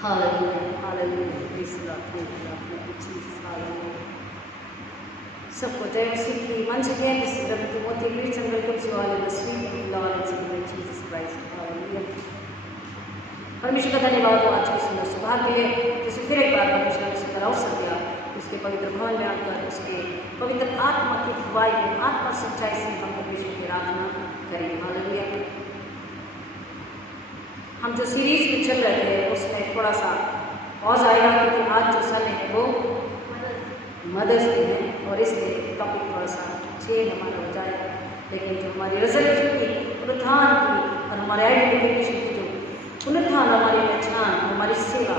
Hallelujah, hallelujah, praise the Lord, thank you Jesus, hallelujah. सबको जय मसीह की। once again this is Brother Timothy greets and welcomes you all in the sweet name of Lord and Savior Jesus Christ, hallelujah. परमेश्वर का धन्यवाद हो आज की सुंदर सुबह के लिए, जैसे फिर एक बार परमेश्वर ने सुंदर अवसर दिया उसके पवित्र भवन में आकर उसके पवित्र आत्मा की अगुवाई में आत्मा सच्चाई से हम परमेश्वर की आराधना करें, हालेलुया। हम जो सीरीज में चल रहे थे उसमें थोड़ा सा पॉज आएगा क्योंकि आज जो सन है वो मदर्स डे है और इसलिए टॉपिक थोड़ा सा चेंज हमारा हो जाएगा, लेकिन जो हमारी रिजर्वेशन की, पुनरुत्थान की और हमारे आइडेंटिफिकेशन की जो पुनरुत्थान, हमारी पहचान, हमारी सेवा,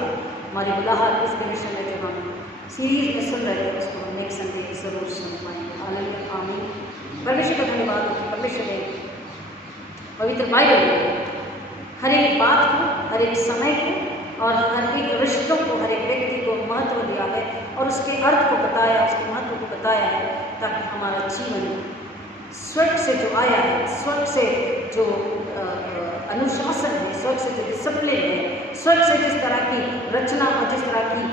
हमारी बुलाहट, इस विषय में जो हम सीरीज में सुन रहे थे उसको हम नेक्स्ट संडे जरूर सुन पाएंगे, हालेलुया, आमीन। परमेश्वर का धन्यवाद हो कि परमेश्वर ने पवित्र बाइबल में हर एक बात को, हर एक समय को और हर एक रिश्तों को, हर एक व्यक्ति को महत्व दिया है और उसके अर्थ को बताया, उसके महत्व को बताया है, ताकि हमारा जीवन स्वर्ग से जो आया है, स्वर्ग से जो अनुशासन है, स्वर्ग से जो डिसिप्लिन है, स्वर्ग से जिस तरह की रचना और जिस तरह की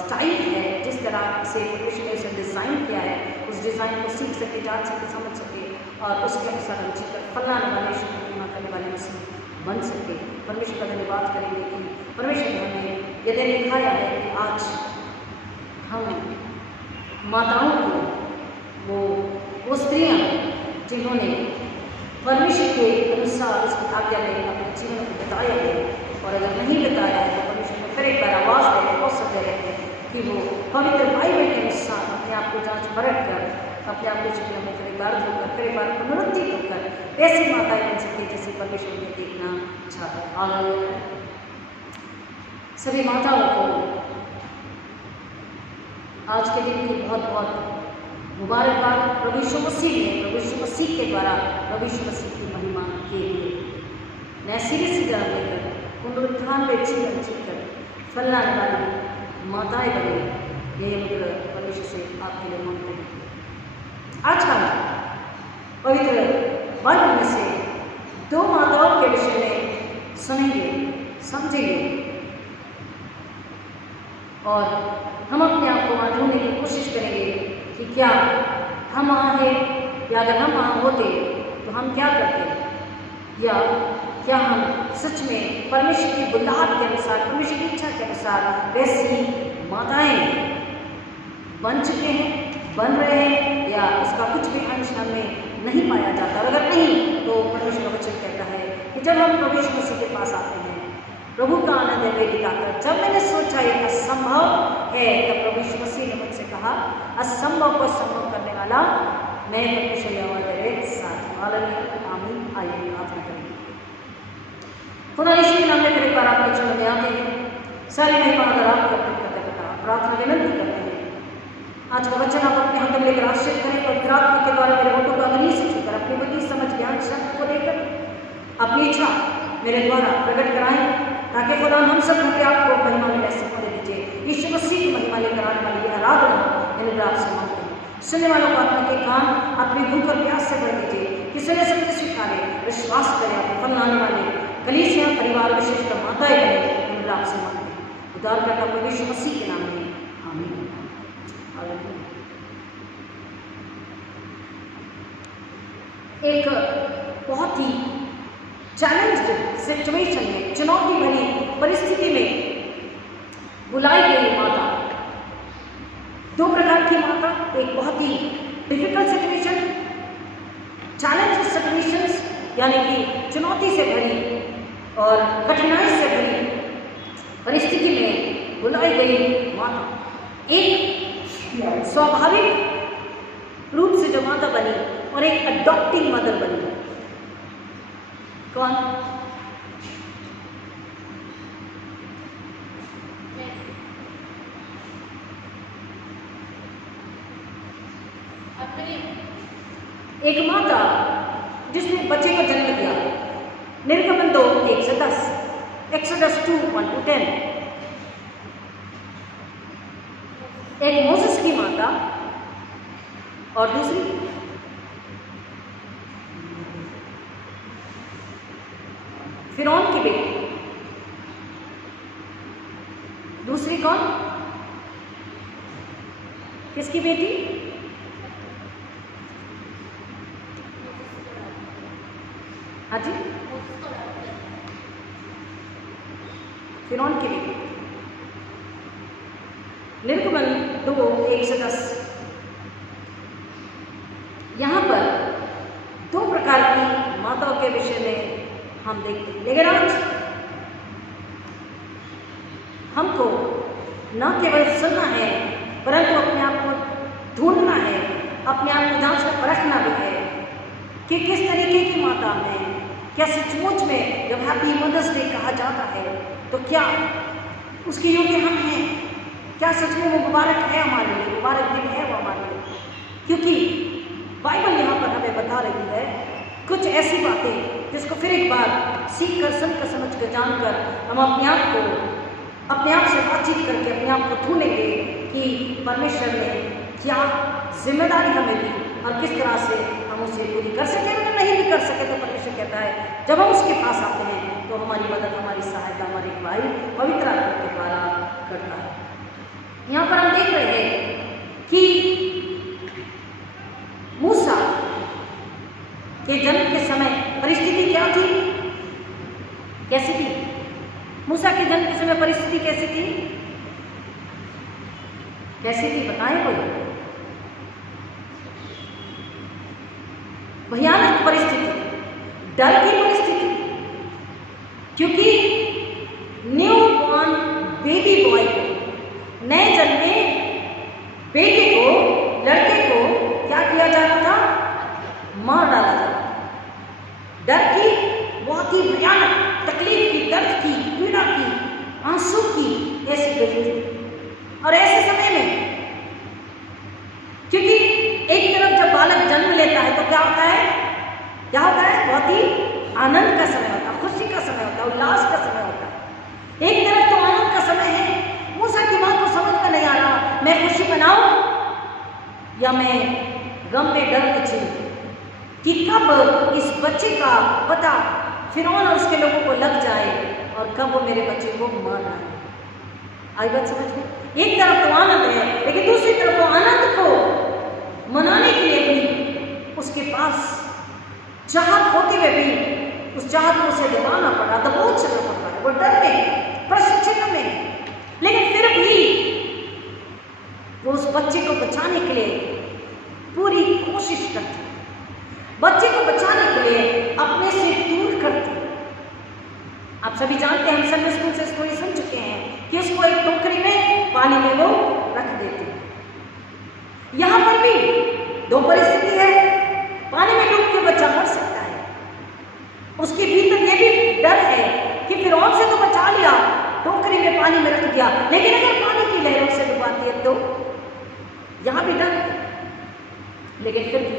स्टाइल है, जिस तरह से परमेश्वर ने उसे डिज़ाइन किया है, उस डिज़ाइन को सीख सके, जान सके, समझ सके और उसके अनुसार हम जीकर फलाने वाले शुक्रिया करने वाले मुस्लिम बन सके। परमेश्वर का धन्यवाद करेंगे कि परमेश्वर ने हमें यदि दिखाया है कि आज हम माताओं को वो स्त्रियाँ जिन्होंने परमेश्वर के अनुसार उसकी आज्ञा में अपने जीवन को बिताया है और अगर नहीं बिताया है तो परमेश्वर ने फिर एक बार आवाज़ दे रहे, अवसर दे रहे हैं कि वो पवित्र बाइबल के अनुसार अपने आप को जांच परख कर अपने आप को जीवन में फिर एक बार धोकर, फिर एक बार पुनरुत्थित होकर ऐसी माताएं बन सकती जैसे परमेश्वर ने देखना चाहता है, हालेलुया। सभी माताओं को आज के दिन की बहुत बहुत मुबारकबाद। प्रभु यीशु मसीह ने प्रभु यीशु मसीह के द्वारा प्रभु यीशु मसीह की महिमा के लिए नया सिरे से जन्म लेकर पुनरुत्थान में जीवन जीकर फलाने वाली माताएं बने, ये मुझे परमेश्वर से आपके लिए मांगते हैं। आज हम पवित्र बाइबल में से दो माताओं के विषय में सुनेंगे, समझेंगे और हम अपने आप को वहाँ ढूंढने की कोशिश करेंगे कि क्या हम वहाँ हैं, या अगर हम वहाँ होते तो हम क्या करते, या क्या हम सच में परमेश्वर की बुलाहट के अनुसार, परमेश्वर की इच्छा के अनुसार वैसी माताएं बन चुके हैं, बन रहे हैं, या उसका कुछ भी अंश हमें नहीं पाया जाता। और अगर नहीं तो परमेश्वर वचन कहता है कि जब हम प्रभु यीशु मसीह के पास आते हैं, प्रभु का आनंद है मेरी ताकत, जब मैंने सोचा ये असंभव है तब प्रभु यीशु मसीह ने मुझसे कहा असंभव को संभव करने वाला मैं परमेश्वर यहोवा तेरे साथ हूं, हालेलुया, आमीन। आइए प्रार्थना करेंगे। खुदा यीशु के नाम में फिर एक बार आपके चरण में आते हैं, सारी महिमा अगर आपको अर्पित करते पिता, प्रार्थना विनती करते हैं आज का वचन आप अपने हाथ में लेकर आश्रित करें, पवित्र आत्मा के द्वारा मेरे होठों का अग्नि से छूकर अपनी बुद्धि समझ ज्ञान शक्ति को देकर अपनी इच्छा मेरे द्वारा प्रकट कराएं, ताकि खुदा हम सब के आपको महिमा में ऐसे होने दीजिए। यीशु मसीह की महिमा लेकर आने वाली यह आराधना इन आपसे मांगते हैं। सुनने वालों को आत्मा के कान अपनी भूख और प्यास से भर दीजिए कि सुने सत्य स्वीकारे, विश्वास करें, आपको फल लाने वाले कलीसिया परिवार विशेषकर माताएं बने, इन आपसे मांगते हैं उद्धार करता प्रभु यीशु मसीह के नाम में, आमीन। एक बहुत ही चैलेंज्ड सिचुएशन में, चुनौती भरी परिस्थिति में बुलाई गई माता, दो प्रकार की माता, एक बहुत ही डिफिकल्ट सिचुएशन, चैलेंज सिचुएशंस यानी कि चुनौती से भरी और कठिनाई से भरी परिस्थिति में बुलाई गई माता, एक स्वाभाविक रूप से जो माता बनी और एक अडॉप्टिंग मदर बनी। कौन? एक माता जिसने बच्चे को जन्म दिया, निर्गमन 2:1-10, एक्सोडस 2:1-10। एक मोसेस की माता और दूसरी फिरौन की बेटी। दूसरी कौन? किसकी बेटी? हाँ जी, फिरौन की बेटी। निर्गमन 2:1-10। यहाँ पर दो प्रकार की माताओं के विषय में हम देखते हैं, लेकिन आज हमको न केवल सुनना है परंतु अपने आप को ढूंढना है, अपने आप को जांच कर परखना भी है कि किस तरीके की माता है। क्या सचमुच में जब हैप्पी मदर्स डे कहा जाता है तो क्या उसके योग्य हम हैं? क्या सच में वो मुबारक है हमारे लिए, मुबारक दिन है वो हमारे लिए? क्योंकि बाइबल यहाँ पर हमें बता रही है कुछ ऐसी बातें जिसको फिर एक बार सीख कर, सुन कर, समझ कर, जानकर हम अपने आप से बातचीत करके अपने आप को ढूंढेंगे कि परमेश्वर ने क्या जिम्मेदारी हमें दी और किस तरह से हम उसे पूरी कर सके। अगर नहीं भी कर सके तो परमेश्वर कहता है जब हम उसके पास आते हैं तो हमारी मदद, हमारी सहायता हमारे भाई पवित्र आत्मा के द्वारा करता है। यहाँ पर हम देख रहे हैं कि मूसा के जन्म के समय परिस्थिति क्या थी, कैसी थी? मूसा के जन्म के समय परिस्थिति कैसी थी? कैसी थी बताएं कोई? भयानक परिस्थिति, डर की परिस्थिति, क्योंकि न्यू बॉर्न बेबी बॉय को, नए जन्मे बेटे को, लड़के को क्या किया जा रहा था? मार डाला जा रहा था। डर की, बहुत ही भयानक तकलीफ की, दर्द की, पीड़ा की, आंसू की ऐसी घड़ी थी। और ऐसे समय में क्योंकि एक तरफ जब बालक जन्म लेता है तो क्या होता है? क्या होता है? बहुत ही आनंद का समय होता है, खुशी का समय होता है, उल्लास का समय होता है। एक तरफ तो आनंद का समय है, मूसा की बात को समझ में नहीं आ रहा मैं खुशी मनाऊं या मैं गम में डर में चिंता कि कब इस बच्चे का पता फिरौन और उसके लोगों को लग जाए और कब वो मेरे बच्चे को मार डाले। आई बात समझ में? एक तरफ तो आनंद है लेकिन दूसरी तरफ वो आनंद को मनाने के लिए भी उसके पास चाहत होते हुए भी उस चाहत को उसे दबाना पड़ा, दबोच चलना पड़ रहा है। वो डर में, प्रशिक्षण में, लेकिन फिर भी वो उस बच्चे को बचाने के लिए पूरी कोशिश करती, बच्चे को बचाने के लिए अपने से दूर करती। आप सभी जानते हैं, हम संडे स्कूल से स्टोरी सुन चुके हैं कि उसको एक टोकरी में पानी में वो रख देते हैं। यहां पर भी दो परिस्थिति है, पानी में डूब के बच्चा मर सकता है, उसके भीतर ये भी डर है कि फिरौन से तो बचा लिया, टोकरी में पानी में रख दिया, लेकिन अगर पानी की लहरों से डुबाती है तो यहां भी डर है। लेकिन फिर भी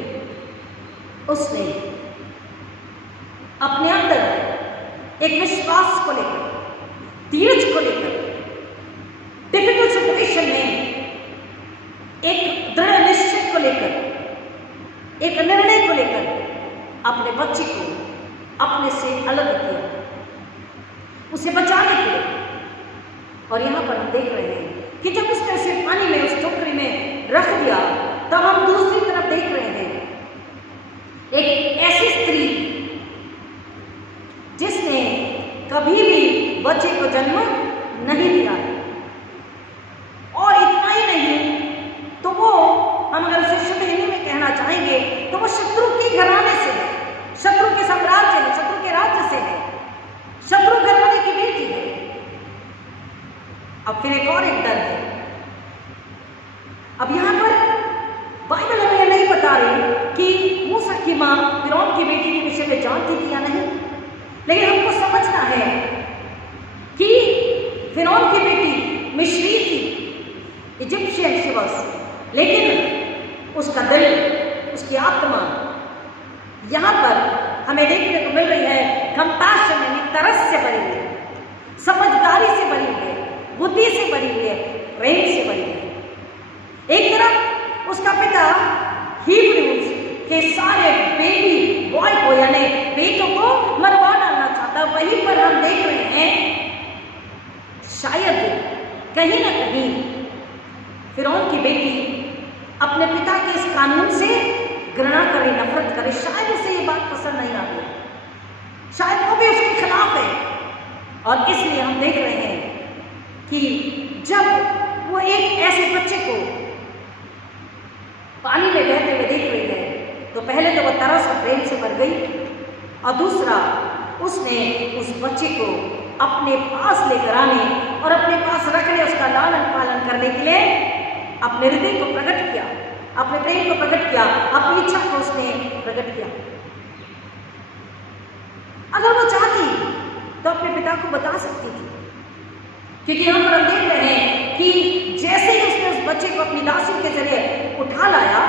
उसने अपने अंदर एक विश्वास को लेकर, धीरज को लेकर, डिफिकल्ट सिचुएशन में एक दृढ़ निश्चय को लेकर, एक निर्णय को लेकर अपने बच्चे को अपने से अलग किया, उसे बचाने के लिए। और यहां पर हम देख रहे हैं कि जब उसने उसे पानी में, उस टोकरी में रख दिया, तब हम दूसरी तरफ देख रहे हैं एक ऐसी स्त्री जिसने कभी भी बच्चे को जन्म नहीं दिया, और इतना ही नहीं तो वो, हम अगर उसे शुद्ध हिंदी में कहना चाहेंगे तो वो शत्रु के घराने से है, शत्रु के साम्राज्य में, शत्रु के राज्य से है, शत्रु घराने की बेटी है। अब फिर एक और एक डर है। अब यहां पर बाइबल हमें यह नहीं बता रही कि मूसा की मां फिरौन की बेटी के विषय में जानती थी या नहीं, लेकिन हमको समझना है कि फिरौन की बेटी मिस्री थी, इजिप्शियन शी वाज, लेकिन उसका दिल, उसकी आत्मा यहां पर हमें देखने को मिल रही है कंपैशन यानी तरस से भरी हुई है, समझदारी से भरी हुई है, बुद्धि से भरी हुई है, प्रेम से भरी हुई है। एक तरफ उसका पिता हिब्रूज के सारे बेबी बॉय को यानी बेटों को मरवा डालना चाहता, वहीं पर हम देख रहे हैं शायद कहीं ना कहीं फिरौन की बेटी अपने पिता के इस कानून से घृणा करे, नफरत करे। शायद उसे ये बात पसंद नहीं आती, शायद वो भी उसके खिलाफ है। और इसलिए हम देख रहे हैं कि जब वो एक ऐसे बच्चे को पानी में बहते हुए देख रही है तो पहले तो वो तरस और प्रेम से भर गई, और दूसरा उसने उस बच्चे को अपने पास लेकर आने और अपने पास रखने, उसका लालन पालन करने के लिए अपने हृदय को प्रकट किया, अपने प्रेम को प्रकट किया, अपनी इच्छा को उसने प्रकट किया। अगर वो चाहती तो अपने पिता को बता सकती थी, क्योंकि हम देख रहे हैं कि जैसे ही उसने उस बच्चे को अपनी दासी के जरिए उठा लाया,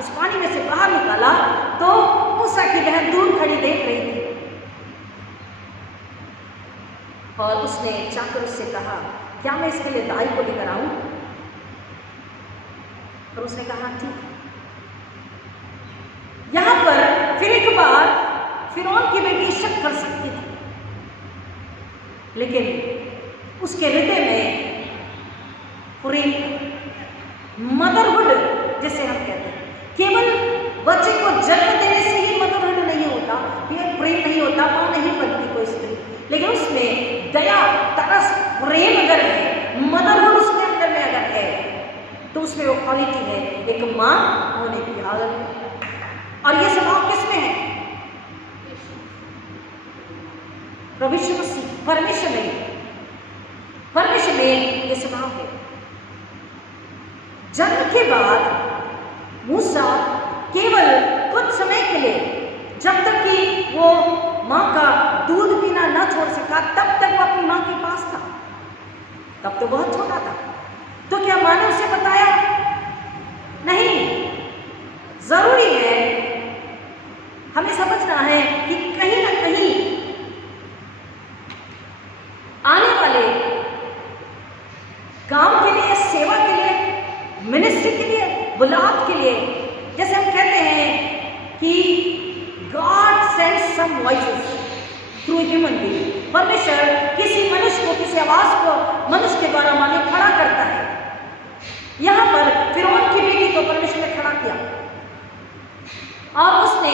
उस पानी में से बाहर निकाला, तो मूसा की बहन दूर खड़ी देख रही थी और उसने चाकर उससे कहा, क्या मैं इसके लिए दाई को लेकर आऊं? और उसने कहा ठीक। यहां पर फिर एक बार फिरौन की बेटी शक कर सकती थी, लेकिन उसके हृदय में प्रेम, मदरहुड जैसे हम कहते हैं, केवल बच्चे को जन्म देने से ही मदरहुड नहीं होता, ये प्रेम नहीं होता, मां नहीं बनती कोई स्त्री, लेकिन उसमें दया, तरस, प्रेम अगर है, मदरहुड उसके अंदर में अगर है, तो उसमें वो क्वालिटी है एक मां होने की हालत में। और ये स्वभाव किसमें है? प्रभु यीशु मसीह, परमेश्वर में, परमेश्वर में ये स्वभाव है। जन्म के बाद मूसा केवल कुछ समय के लिए, जब तक कि वो मां का दूध पीना न छोड़ सका, तब तक वो अपनी मां के पास था। तब तो बहुत छोटा था, तो क्या मां ने उसे बताया? नहीं। जरूरी है हमें समझना है कि कहीं ना कहीं आने वाले काम के लिए, सेवा के लिए, मिनिस्ट्री के लिए, बुलाहट के लिए, जैसे हम कहते हैं कि गॉड सेंड्स सम वॉइसेस थ्रू ह्यूमन बीइंग, परमेश्वर किसी मनुष्य को, किसी आवाज को मनुष्य के द्वारा माने खड़ा करता है। यहां पर फिरौन की बेटी को परमेश्वर ने खड़ा किया और उसने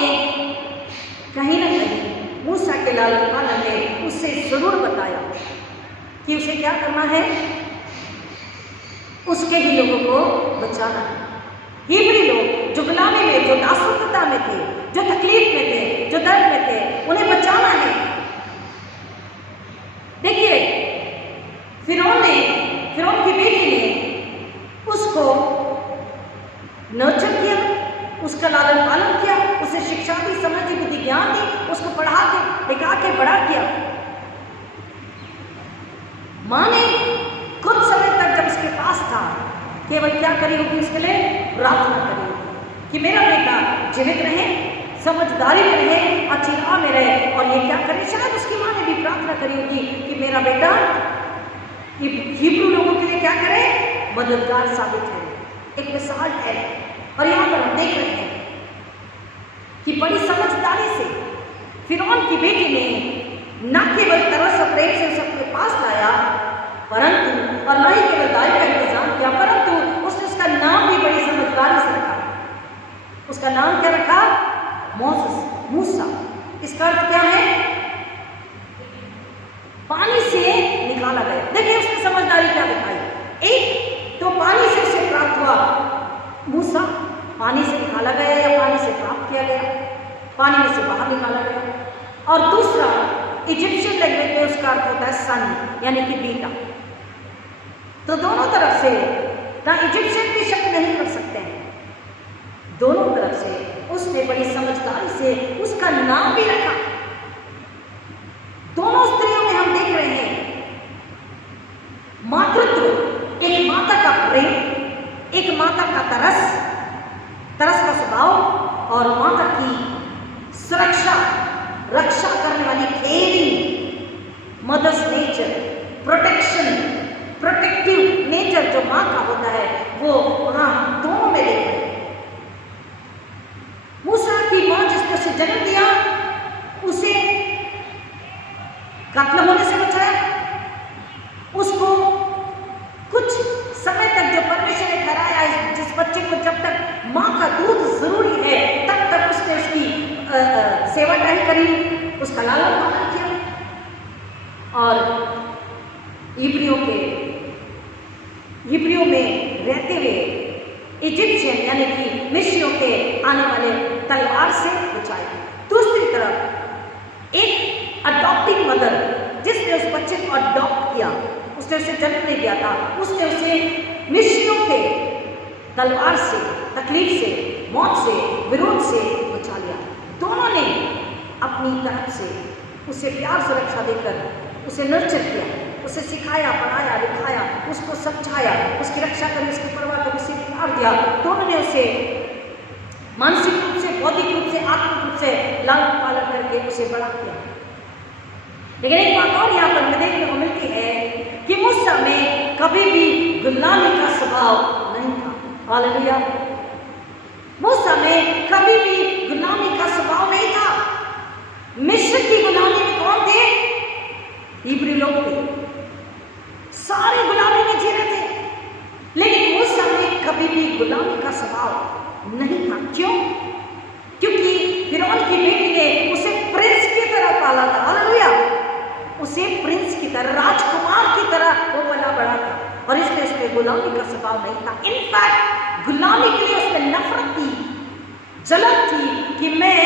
कहीं ना कहीं मूसा के लालन पालन में उससे जरूर बताया कि उसे क्या करना है, उसके ही लोगों को बचाना है। हिब्री लोग जो गुलामी में, जो दासत्वता में थे, जो तकलीफ में थे, जो दर्द में थे, उन्हें बचाना है। देखिए, फिरौन की बेटी ने उसको नर्चर किया, उसका लालन पालन किया, उसे शिक्षा दी, समझ दी, बुद्धि ज्ञान दी, उसको पढ़ा के, लिखा के बड़ा किया। मां ने कुछ समय तक जब उसके पास था, केवल क्या करी होगी? उसके लिए प्रार्थना करी होगी कि मेरा बेटा जीवित रहे, समझदारी में रहे, अच्छी राह में रहे। और ये क्या करे? शायद उसकी मां ने भी प्रार्थना करी होगी कि मेरा बेटा हिब्रू लोगों के लिए क्या करे? मददगार साबित है, एक मिसाल है। और यहां पर हम देख रहे हैं कि बड़ी समझदारी से फिरौन की बेटी ने न केवल तरस और प्रेम से उसे अपने पास लाया, परंतु और न ही केवल दाई का इंतजाम किया, परंतु उसने उसका नाम भी बड़ी समझदारी से रखा। उसका नाम क्या रखा? मोसेस, मूसा। इसका अर्थ क्या है? पानी से निकाला गया। देखिए उसने समझदारी क्या दिखाई। एक तो पानी से उसे प्राप्त हुआ, मूसा पानी से निकाला गया या पानी से प्राप्त किया गया, पानी में से बाहर निकाला गया। और दूसरा, इजिप्शियन लैंग्वेज में उसका अर्थ होता है सन, यानी कि बेटा। तो दोनों तरफ से ना इजिप्शियन भी शक नहीं कर सकते हैं, दोनों तरफ से उसने बड़ी समझदारी से उसका नाम भी रखा। दोनों स्त्रियों में हम देख रहे हैं मातृत्व, एक माता का प्रेम, एक माता का तरस का स्वभाव, और माता की सुरक्षा, रक्षा करने वाली caring, mother's nature, protection, protective nature जो मां का होता है, वो वहां दोनों में देखते हैं। मूसा की मां जिसने उसे जन्म दिया, उसे कत्ल होने से बचाया, उसको कुछ ग्रहण करी, उसका लालन पालन किया और इब्रियों में रहते हुए इजिप्शियन यानी कि मिस्रियों के आने वाले तलवार से बचाया। दूसरी तरफ एक अडॉप्टिंग मदर जिसने उस बच्चे को अडॉप्ट किया, उसने उसे जन्म नहीं दिया था, उसने उसे मिस्रियों के तलवार से, तकलीफ से, मौत से, विरोध से बचा लिया। दोनों ने अपनी तरफ से उसे प्यार सुरक्षा देकर उसे नर्चर किया, उसे सिखाया, पढ़ाया, लिखाया, उसको समझाया, उसकी रक्षा करी, उसकी परवाह करी, उसे प्यार दिया। दोनों ने उसे मानसिक रूप से, बौद्धिक रूप से, आत्मिक रूप से लालन पालन करके उसे बड़ा किया। लेकिन एक बात और यहाँ पर हमें देखने को मिलती है कि मूसा में कभी भी गुलामी का स्वभाव नहीं था। हालेलुया। मूसा में कभी भी गुलामी का स्वभाव नहीं था। मिस्र की गुलामी में कौन थे? इब्री लोग थे, सारे गुलामी में जी रहे थे, लेकिन मूसा में कभी भी गुलामी का स्वभाव नहीं था। क्यों? क्योंकि फिरौन की बेटी ने उसे प्रिंस की तरह पाला था। हालेलुया। उसे प्रिंस की तरह, राजकुमार की तरह वो पला बड़ा था और इसलिए उसमें गुलामी का स्वभाव नहीं था। इनफैक्ट गुलामी के लिए उसमें नफरत थी, जलन थी कि मैं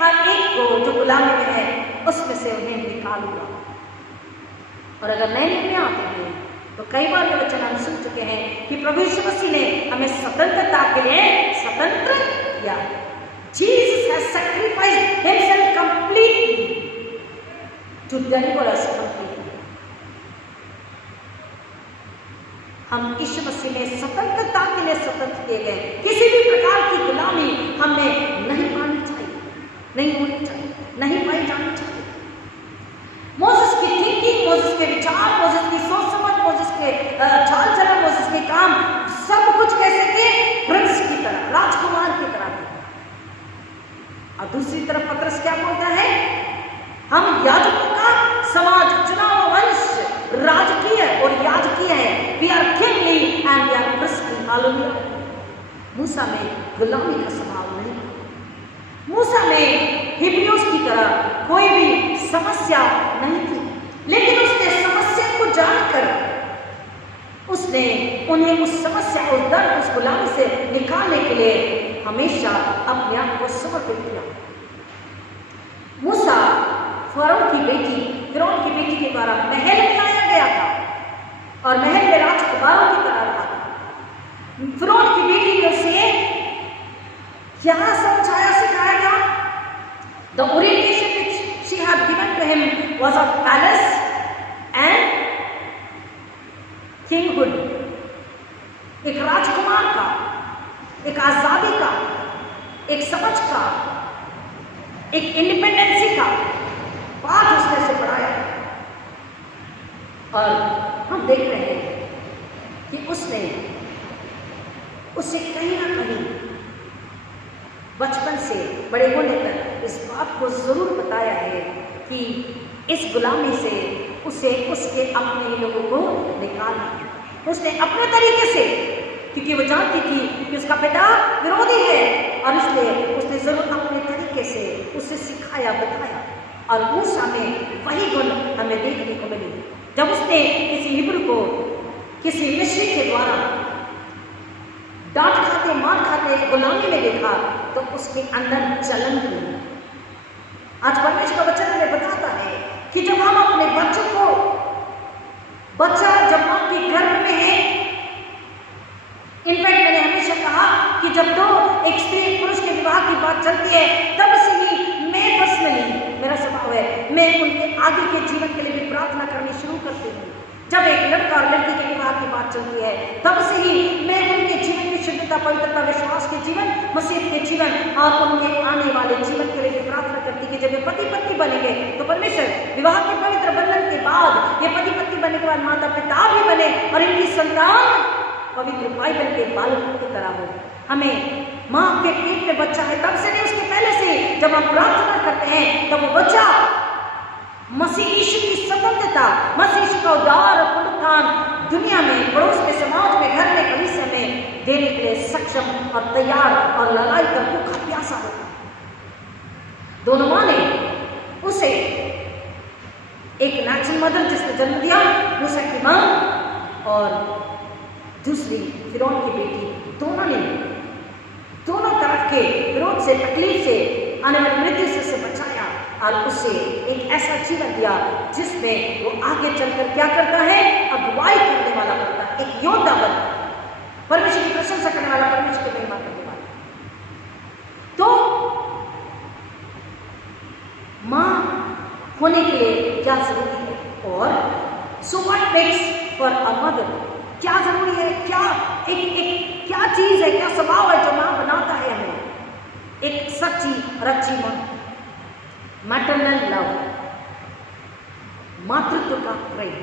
हर एक को जो गुलामी में है उसमें से उन्हें निकालूंगा। और अगर नए में आते हैं तो कई बार ये वचन हम सुन चुके हैं कि प्रभु यीशु मसीह ने हमें स्वतंत्रता के लिए स्वतंत्र किया। Jesus has sacrificed himself completely to deliver us completely. हम यीशु मसीह में स्वतंत्रता के लिए स्वतंत्र किए गए। किसी भी प्रकार की गुलामी हमें नहीं माननी चाहिए, नहीं होनी चाहिए, नहीं पाई जानी चाहिए। मोसेस की थिंकिंग, मोसेस के विचार, मोसेस की सोच समझ, मोसेस के चाल चलन, मोसेस के काम, सब कुछ कैसे थे? प्रिंस की तरह, राजकुमार की तरह थे। और दूसरी तरफ पतरस क्या बोलता है? हम याजकों का समाज, चुनाव वंश, राजकीय और याजकीय है। We are kingly and we are priestly. Hallelujah. मूसा में गुलामी का स्वभाव नहीं था। मूसा में हिब्रियों की तरह कोई भी समस्या नहीं थी, लेकिन उसने समस्या को जानकर उसने उन्हें उस समस्या, उस दर्द, उस गुलामी से निकालने के लिए हमेशा अपने आप को समर्पित किया। मूसा फिरौन की बेटी के द्वारा महल में लाया गया था और महल में राजकुमारों की तरह रहा था। फिरौन की बेटी ने उसे क्या समझाया, सिखाया था? The orientation which she had given to him was of palace and kinghood. एक राजकुमार का, एक आजादी का, एक समझ का, एक इंडिपेंडेंसी का पाठ उसने से पढ़ाया। और हम देख रहे हैं कि उसने उसे कहीं ना कहीं बचपन से बड़े होने तक इस बात को जरूर बताया है कि इस गुलामी से उसे उसके अपने लोगों को निकालना है। उसने अपने तरीके से, क्योंकि वो जानती थी कि उसका पिता विरोधी है, और इसलिए उसने जरूर अपने तरीके से उसे सिखाया, बताया। और मूसा में वही गुण हमें देखने को मिली। जब उसने किसी हिब्रू को किसी मिस्री के द्वारा डांट खाते, मार खाते, गुलामी में देखा तो उसके अंदर जलन हुई। आज परमेश्वर का वचन हमें बताता है कि जब हम अपने बच्चों को, बच्चा जब मां के गर्भ में है, इनफैक्ट मैंने हमेशा कहा कि जब एक स्त्री एक पुरुष के विवाह की बात चलती है, तब से ही मैं पर्सनली, मेरा स्वभाव है, मैं उनके आगे के जीवन के लिए भी प्रार्थना करनी शुरू करती हूँ। जब एक लड़का और लड़की के विवाह की बात चलती है, तब से ही मैं उनके जीवन की शुद्धता, पवित्रता, विश्वास के जीवन, मसीह के जीवन और उनके आने वाले जीवन के लिए भी प्रार्थना करती कि जब ये पति पत्नी बनेंगे तो परमेश्वर विवाह के पवित्र बंधन के बाद ये पति पत्नी बनने के बाद माता पिता भी बने और इनकी संतान पवित्र बाइबल के बालकों की तरह हो। हमें माँ के पेट में बच्चा है तब से नहीं, उसके पहले से जब हम प्रार्थना करते हैं तब वो बच्चा मसीह यीशु की स्वतंत्रता, मसीह यीशु का उद्धार और पुनरुत्थान दुनिया में, पड़ोस में, समाज में, घर में, कलीसिया में देने के लिए सक्षम और तैयार और लड़ाई का भूखा प्यासा होता। दोनों माँ ने उसे एक नेचुरल मदर जिसने जन्म दिया, मूसा की माँ, और दूसरी फिरौन की बेटी, दोनों ने दोनों तरफ के विरोध से, तकलीफ से, आने वाली मृत्यु से उसे बचाया और उसे एक ऐसा जीवन दिया जिसमें वो आगे चलकर क्या करता है, अगुवाई करने वाला बनता है, एक योद्धा बनता है, परमेश्वर की प्रशंसा करने वाला, परमेश्वर की महिमा करने वाला। तो माँ होने के लिए क्या जरूरी है, और so what makes for a mother, क्या जरूरी है, क्या क्या चीज है, क्या स्वभाव है जो माँ बनाता है हमें एक सच्ची और अच्छी माँ। मैटरनल लव, मातृत्व का प्रेम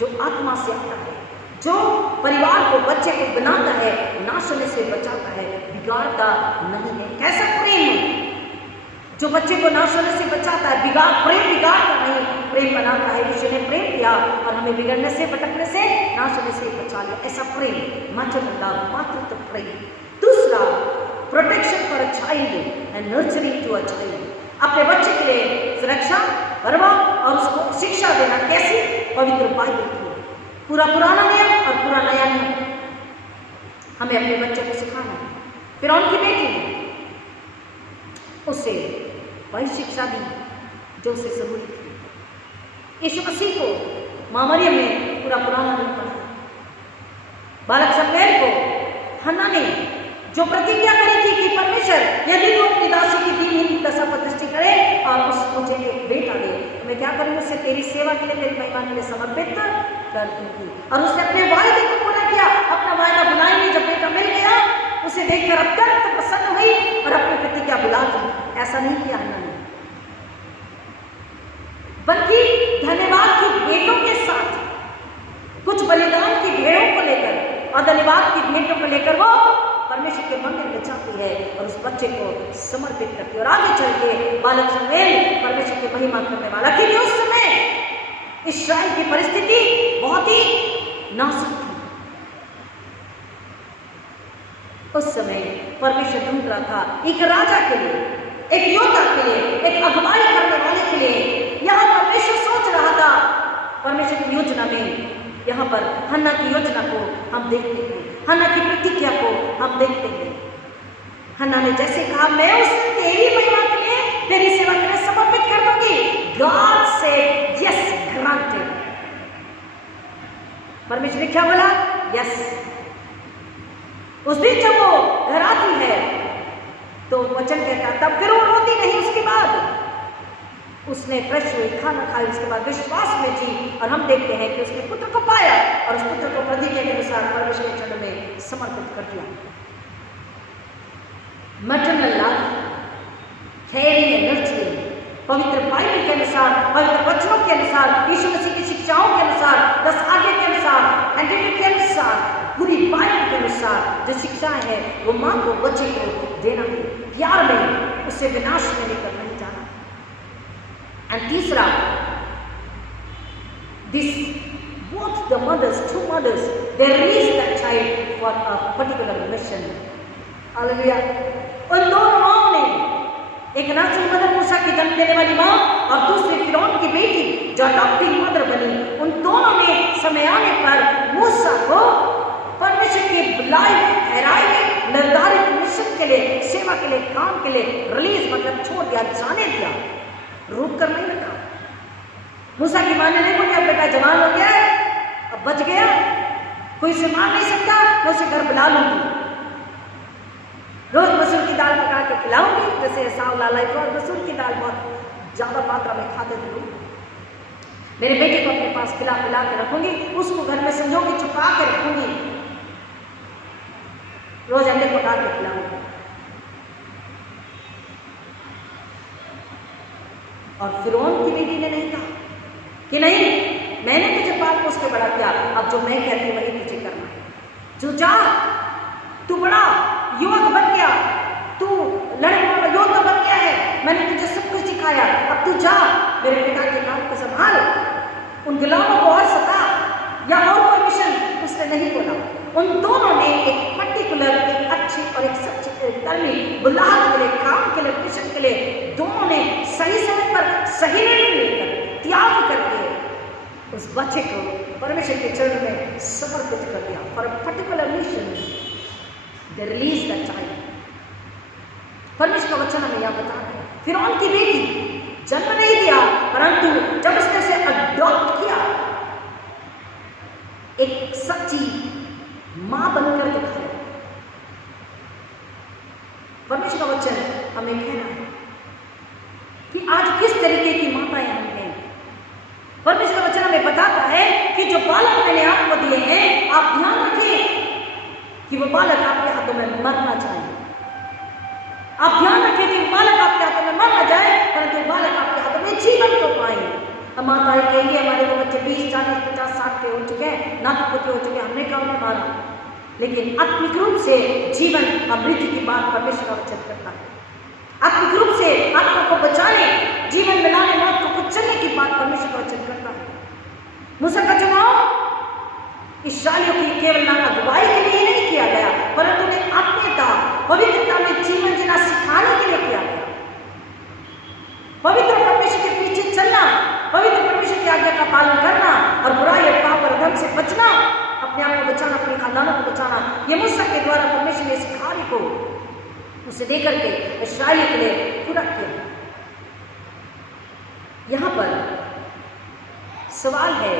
जो आत्मा से आता है, जो परिवार को, बच्चे को बनाता है, नाश होने से बचाता है, बिगाड़ता नहीं है। कैसा प्रेम जो बच्चे को नाश होने से बचाता है, प्रेम बिगाड़ता नहीं, प्रेम बनाता है। यीशु ने प्रेम किया और हमें बिगड़ने से, भटकने से, नाश होने से बचा लिया। ऐसा प्रेम, मैटरनल लव, मातृत्व प्रेम। दूसरा, protection for a child and nurturing to a child, अपने बच्चे के लिए सुरक्षा, परवाह और उसको शिक्षा देना। कैसी? पवित्र बाइबल की, पूरा पुराना नियम और पूरा नया नियम हमें अपने बच्चे को सिखाना है। फिरौन की बेटी ने उसे वही शिक्षा दी जो उसे जरूरी थी। यीशु मसीह को माँ मरियम ने पूरा पुराना नियम पढ़ा। बालक शमूएल को हन्ना ने जो प्रतिज्ञा करी थी कि परमेश्वर यदि तू अपनी दासी की दीनहीन दशा पर दृष्टि करे और मुझे एक बेटा दे, मैं क्या करूँगी, उसे तेरी सेवा के लिए, तेरी महिमा के लिए समर्पित कर दूंगी। और उसने अपने वायदे को पूरा किया, अपना वायदा भुलाई नहीं। जब बेटा मिल गया उसे देखकर अत्यंत प्रसन्न हुई और अपनी प्रतिज्ञा भुला दी। ऐसा नहीं किया हन्ना ने, बल्कि धन्यवाद की भेंटों के साथ, कुछ बलिदान की भेड़ों को लेकर और धन्यवाद की भेंटों को लेकर वो परमेश्वर के मंदिर में जाती है और उस बच्चे को समर्पित करती है। और आगे चल के बालक शमूएल परमेश्वर की महिमा करने वाला। क्योंकि उस समय इस्राएल की परिस्थिति बहुत ही नाजुक थी। उस समय परमेश्वर ढूंढ रहा था एक राजा के लिए, एक योद्धा के लिए, एक अगुवाई करने वाले के लिए। यहाँ परमेश्वर सोच रहा था, परमेश्वर की योजना में यहाँ पर हन्ना की योजना को हम देखते हैं, हन्ना की प्रतिज्ञा को हम देखते हैं। हन्ना ने जैसे कहा, मैं उसे तेरी महिमा के लिए, तेरी सेवा के लिए समर्पित कर दूंगी। गॉड से यस ग्रांटेड। परमेश्वर ने क्या बोला? यस। उस दिन जब वो घर आती है तो वचन कहता, तब फिर वो रोती नहीं। उसके बाद उसने फ्रेश हुई, खाना खाया, उसके बाद विश्वास में जी, और हम देखते हैं कि उसने पुत्र को पाया और उस पुत्र को प्रतिज्ञा के अनुसार परमेश्वर के चरणों में समर्पित कर दिया। Maternal love, caring and nurturing, पवित्र बाइबल के अनुसार, पवित्र वचनों के अनुसार, यीशु मसीह की शिक्षाओं के अनुसार, 10 आज्ञा के अनुसार, एंटीट्यूड के अनुसार, पूरी बाइबल के अनुसार जो शिक्षाएं हैं वो माँ को, बच्चे को देना है, प्यार में, उससे विनाश में लेकर नहीं जाना। एंड तीसरा, this both the mothers, two mothers, they raised that child for a particular mission. Hallelujah. उन दोनों माओं ने, एक नेचुरल मदर मूसा की जन्म देने वाली माँ और दूसरी फिरौन की बेटी जो अडॉप्टिव मदर बनी, उन दोनों ने समय आने पर मूसा को परमेश्वर के बुलाए हुए, ठहराए हुए, निर्धारित मिशन के लिए, सेवा के लिए, काम के लिए रिलीज मतलब छोड़ दिया, जाने दिया, रोक कर नहीं रखा। मूसा की माँ ने नहीं बोला, बेटा जवान हो गया है, अब बच गया, कोई उसे मार नहीं सकता, मैं उसे घर बुला लूंगी, रोज मसूर की दाल पका के खिलाऊंगी। जैसे साव लाला और मसूर की दाल बहुत ज्यादा मात्रा में खाते थे लोग। मेरे बेटे को अपने पास खिला पिला के रखूंगी, उसको घर में संजोगी, छुपा के रखूंगी, रोज अंडे पका के खिलाऊंगी। और फिरौन की बेटी ने नहीं कहा कि नहीं, मैंने तुझे पाल पोस के बड़ा किया, अब जो मैं कहती हूँ वही तुझे करना। जो जा, तू बड़ा युवक बन गया, तू लड़का योद्धा बन गया है, मैंने तुझे सब कुछ सिखाया, अब तू जा मेरे पिता के काम को संभाल, उन गुलामों को और सता या और कोई मिशन उसने नहीं बोला। उन दोनों ने एक पर्टिकुलर, एक अच्छी और एक सच्ची धर्मी बुलाहट के लिए, काम के लिए, मिशन के लिए, दोनों ने सही समय पर सही निर्णय लेकर त्याग करके उस बच्चे को परमेश्वर के चरण में समर्पित कर दिया। For a particular mission they release the child. परमेश्वर का वचन हमें यह बता रहा है, फिरौन की बेटी जन्म नहीं दिया, परंतु जब उसने उसे अडॉप्ट किया, एक सच्ची मां बनकर दिखाया। परमेश्वर का वचन हमें कहना है कि आज किस तरीके की माताएं हम हैं। परमेश्वर का वचन हमें बताता है कि जो बालक मैंने आपको दिए हैं, आप ध्यान रखें कि वो बालक आपके हाथों में मरना चाहिए। आप ध्यान रखें कि बालक आपके हाथों में मर न जाए, परंतु बालक आपके हाथों में जीवन को पाए। हम माताएं कहेंगे हमारे वो बच्चे 20, 40, 50, 60 के हो चुके हैं, नाथपुती हो चुके हैं, हमने कहा उन्हें मारा। लेकिन आत्मिक रूप से जीवन अमृत की बात परमेश्वर का वचन करता है। आत्मिक रूप से आत्मा को बचाने, जीवन में लाने, मौत को कुचलने की बात परमेश्वर का वचन करता है। मूसा का चुनाव इस्राएलियों की केवल ना अगुवाई के लिए नहीं किया गया, परंतु उन्हें आत्मीयता, पवित्रता में जीवन जीना सिखाने के लिए किया गया। पवित्र परमेश्वर के पीछे चलना, पवित्र परमेश्वर की आज्ञा का पालन करना और बुराई और पाप और धर्म से बचना, अपने आप को बचाना, अपने खानदानों को बचाना, ये मूसा के द्वारा परमेश्वर ने सिखाने को उसे देकर के इस्राएलियों के लिए पूरा किया। यहां पर सवाल है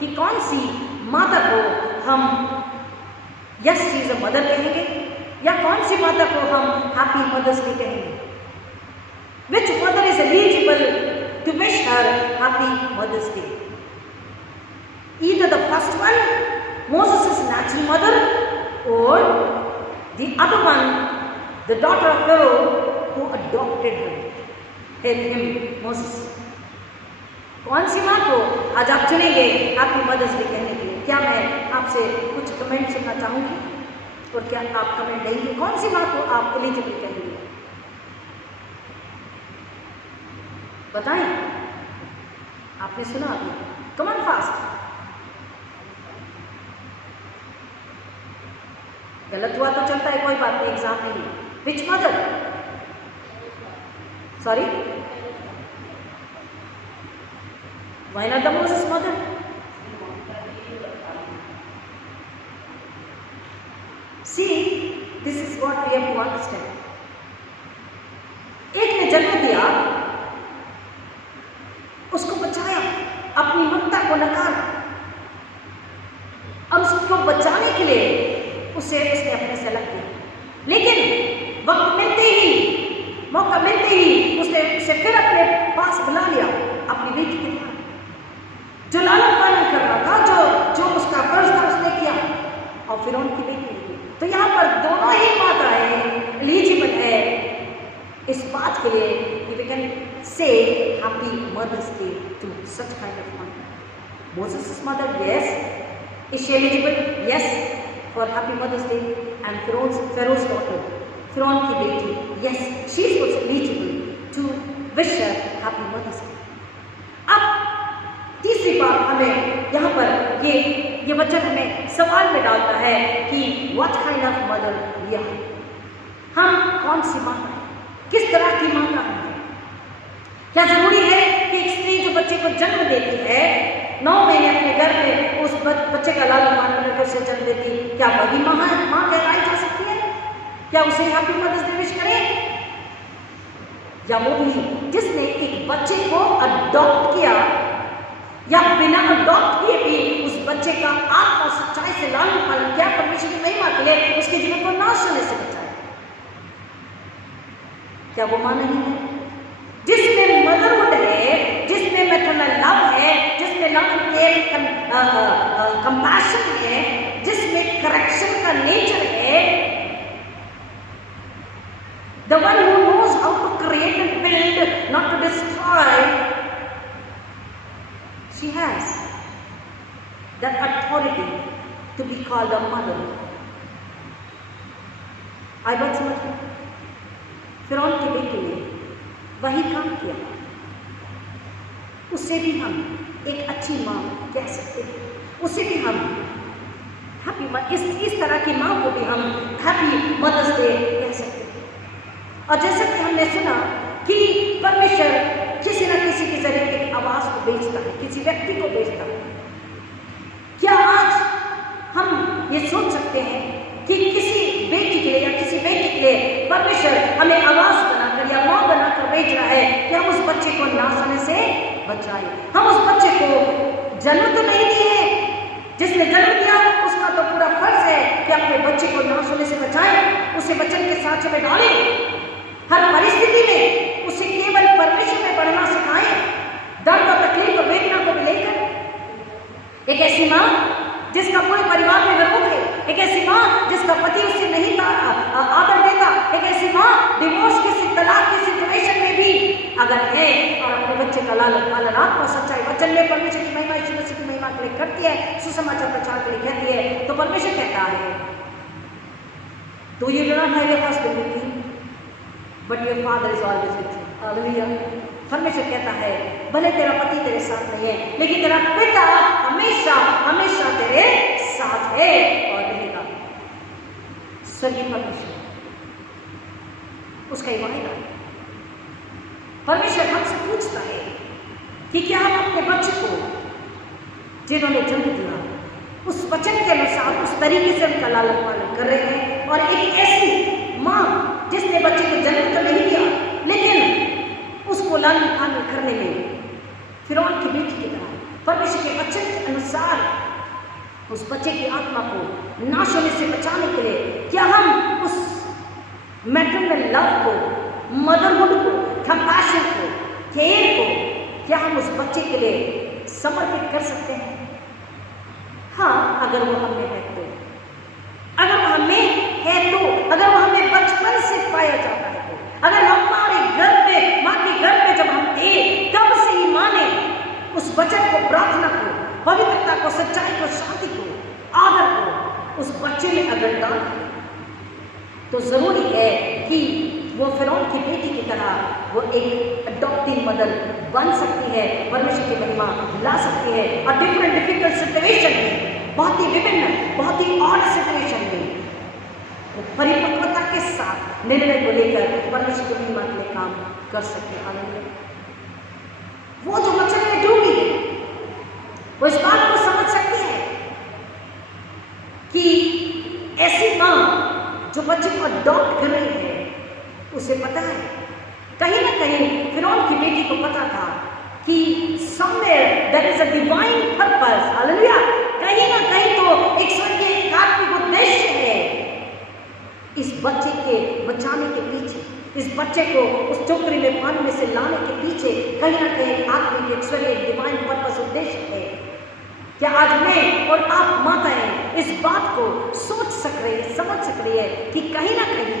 कि कौन सी माता को हम yes she is a mother कहेंगे या कौन सी माता को हम हैप्पी मदर्स डे कहेंगे। Which mother is eligible to wish her happy mother's day? Either the first one, Moses' natural mother, or the other one, the daughter of Pharaoh who adopted him, Moses. कौन सी माँ को आज आप चुनेंगे happy mother's day कहने के लिए? क्या मैं आपसे कुछ कमेंट सुनना चाहूंगी और क्या आप कमेंट देंगे? कौन सी माँ को आप एलिजिबल कहेंगे? बताएं, आपने सुना अभी? Come on fast. गलत हुआ तो चलता है, कोई बात नहीं, एग्जाम नहीं। Which mother? Sorry, why not the Moses mother? See, this is what we have to understand. एक ने जन्म दिया, उसको बचाया, अपनी ममता को नकारा, अब उसको बचाने के लिए उसने अपने से अलग किया। लेकिन वक्त मिलते ही, मौका मिलते ही उसने उसे फिर अपने पास बुला लिया, अपनी बेटी के द्वारा। जो लालन पालन कर रहा था, जो उसका फर्ज था उसने किया, और फिर उनकी बेटी। तो यहाँ पर दोनों ही माताएं एलिजिबल है इस बात के लिए कि we can say happy mother's day to such kind of mother. Moses mother, yes. Is she eligible? Yes, for happy mother's day. And Pharaoh's daughter, फिरौन की बेटी, yes, she is also eligible to wish her happy mother's day. अब तीसरी बात हमें यहाँ पर ये वचन हमें सवाल में डालता है कि what kind of mother we are? हम कौन सी माता हैं? किस तरह की माता हैं? क्या जरूरी है कि एक स्त्री जो बच्चे को जन्म देती है, 9 महीने अपने घर में उस बच्चे का लालन पालन करके उसे जन्म देती, क्या वही माँ कहलाई जा सकती है? क्या उसे हैप्पी मदर्स डे विश करें? या वो भी जिसने एक बच्चे को अडॉप्ट किया या बिना अडॉप्ट किए भी उस बच्चे का आत्मा सच्चाई से लालन पालन किया, परमेश्वर की महिमा के लिए उसके जीवन को नाश होने से बचाया? क्या वो माँ नहीं है? जिसमें मदरहुड है, जिसमें मैटरनल लव है, जिसमें लव केयर कंपैशन है, जिसमें करेक्शन का नेचर है, the one who knows how to create and build, not to destroy, she has that authority to be called a mother. आई बात समझ में? फिरौन की बेटी ने वही काम किया, उससे भी हम एक अच्छी माँ कह सकते हैं, उससे भी हम हैप्पी इस तरह की माँ को भी हम हैप्पी मदर्स डे कह सकते हैं। और जैसा कि हमने सुना कि परमेश्वर किसी न किसी के बेटी को भेजता। क्या आज हम ये सोच सकते हैं कि किसी बेटी के लिए या किसी बेटी के लिए परमेश्वर हमें आवाज बनाकर या मां बनाकर भेज रहा है कि हम उस बच्चे को नाश होने से बचाएं? हम उस बच्चे को जन्म तो नहीं दिए, जिसने जन्म दिया उसका तो पूरा फर्ज है कि अपने बच्चे को नाश होने से बचाएं, उसे वचन के साथ में डालें, हर परिस्थिति में उसे केवल परमेश्वर में पढ़ना सिखाएं, दर्द और तकलीफ और वेदना को भी लेकर। एक ऐसी मां जिसका पूरे परिवार में विरोध है, एक ऐसी मां जिसका पति उससे नहीं आदर देता, एक ऐसी मां डिवोर्स की तलाक की सिचुएशन में भी अगर है और अपने बच्चे का लालन पालन आत्मा सच्चाई वचन में परमेश्वर की महिमा यीशु मसीह की महिमा के लिए करती है, सुसमाचार प्रचार के लिए कहती है, तो परमेश्वर कहता है तो you do not have your husband with you but your father is always with you. Hallelujah. परमेश्वर कहता है भले तेरा पति तेरे साथ नहीं है लेकिन तेरा पिता हमेशा हमेशा तेरे साथ है और रहेगा। स्वर्गीय परमेश्वर उसका ही वायदा है। परमेश्वर हमसे पूछता है कि क्या हम अपने बच्चे को जिन्होंने जन्म दिया उस वचन के अनुसार उस तरीके से उनका लालन पालन कर रहे हैं। और एक ऐसी मां जिसने बच्चे को जन्म तो नहीं दिया लेकिन उसको लालन पालन करने में फिरौन की बेटी की तरह परमेश्वर के वचन के अनुसार उस बच्चे की आत्मा को नाश होने से बचाने के लिए क्या हम उस मैटरनल लव को, मदरहुड को, कंपैशन को, केयर को क्या हम उस बच्चे के लिए समर्पित कर सकते हैं? हाँ, अगर वो हमें है तो, अगर वो हमें है तो, अगर वो हमें बचपन से पाया जाता है तो, अगर हमारे घर में माँ के घर में जब हम थे तब से ही माँ ने उस वचन को, प्रार्थना को, पवित्रता को, सच्चाई को, शांति को, आदर को उस बच्चे में अगर डाल तो जरूरी है कि वो फिरौन की बेटी की तरह वो एक अडॉप्टिंग मदर बन सकती है, परमेश्वर की महिमा ला सकती है और डिफरेंट डिफिकल्ट सिचुएशन में, बहुत ही विभिन्न, बहुत ही ऑड सिचुएशन में वो परिपक्वता के साथ निर्णय को लेकर परमेश्वर की महिमा के लिए काम कर सकते हैं। वो जो वचन में डूबी है वो इस बात को समझ सकती है कि ऐसी मां जो बच्चे को अडॉप्ट कर रही है उसे पता है, कहीं ना कहीं फिरौन की बेटी को पता था कि somewhere there is a divine purpose, hallelujah, कहीं ना कहीं तो एक स्वर्गीय आत्मिक उद्देश्य है इस बच्चे के बचाने के पीछे, इस बच्चे को उस टोकरी में पानी में से लाने के पीछे कहीं ना कहीं आत्मिक एक स्वर्गीय डिवाइन पर्पस उद्देश्य है। क्या आज मैं और आप माताएं इस बात को सोच सक रही है, समझ सक रही है कि कहीं ना कहीं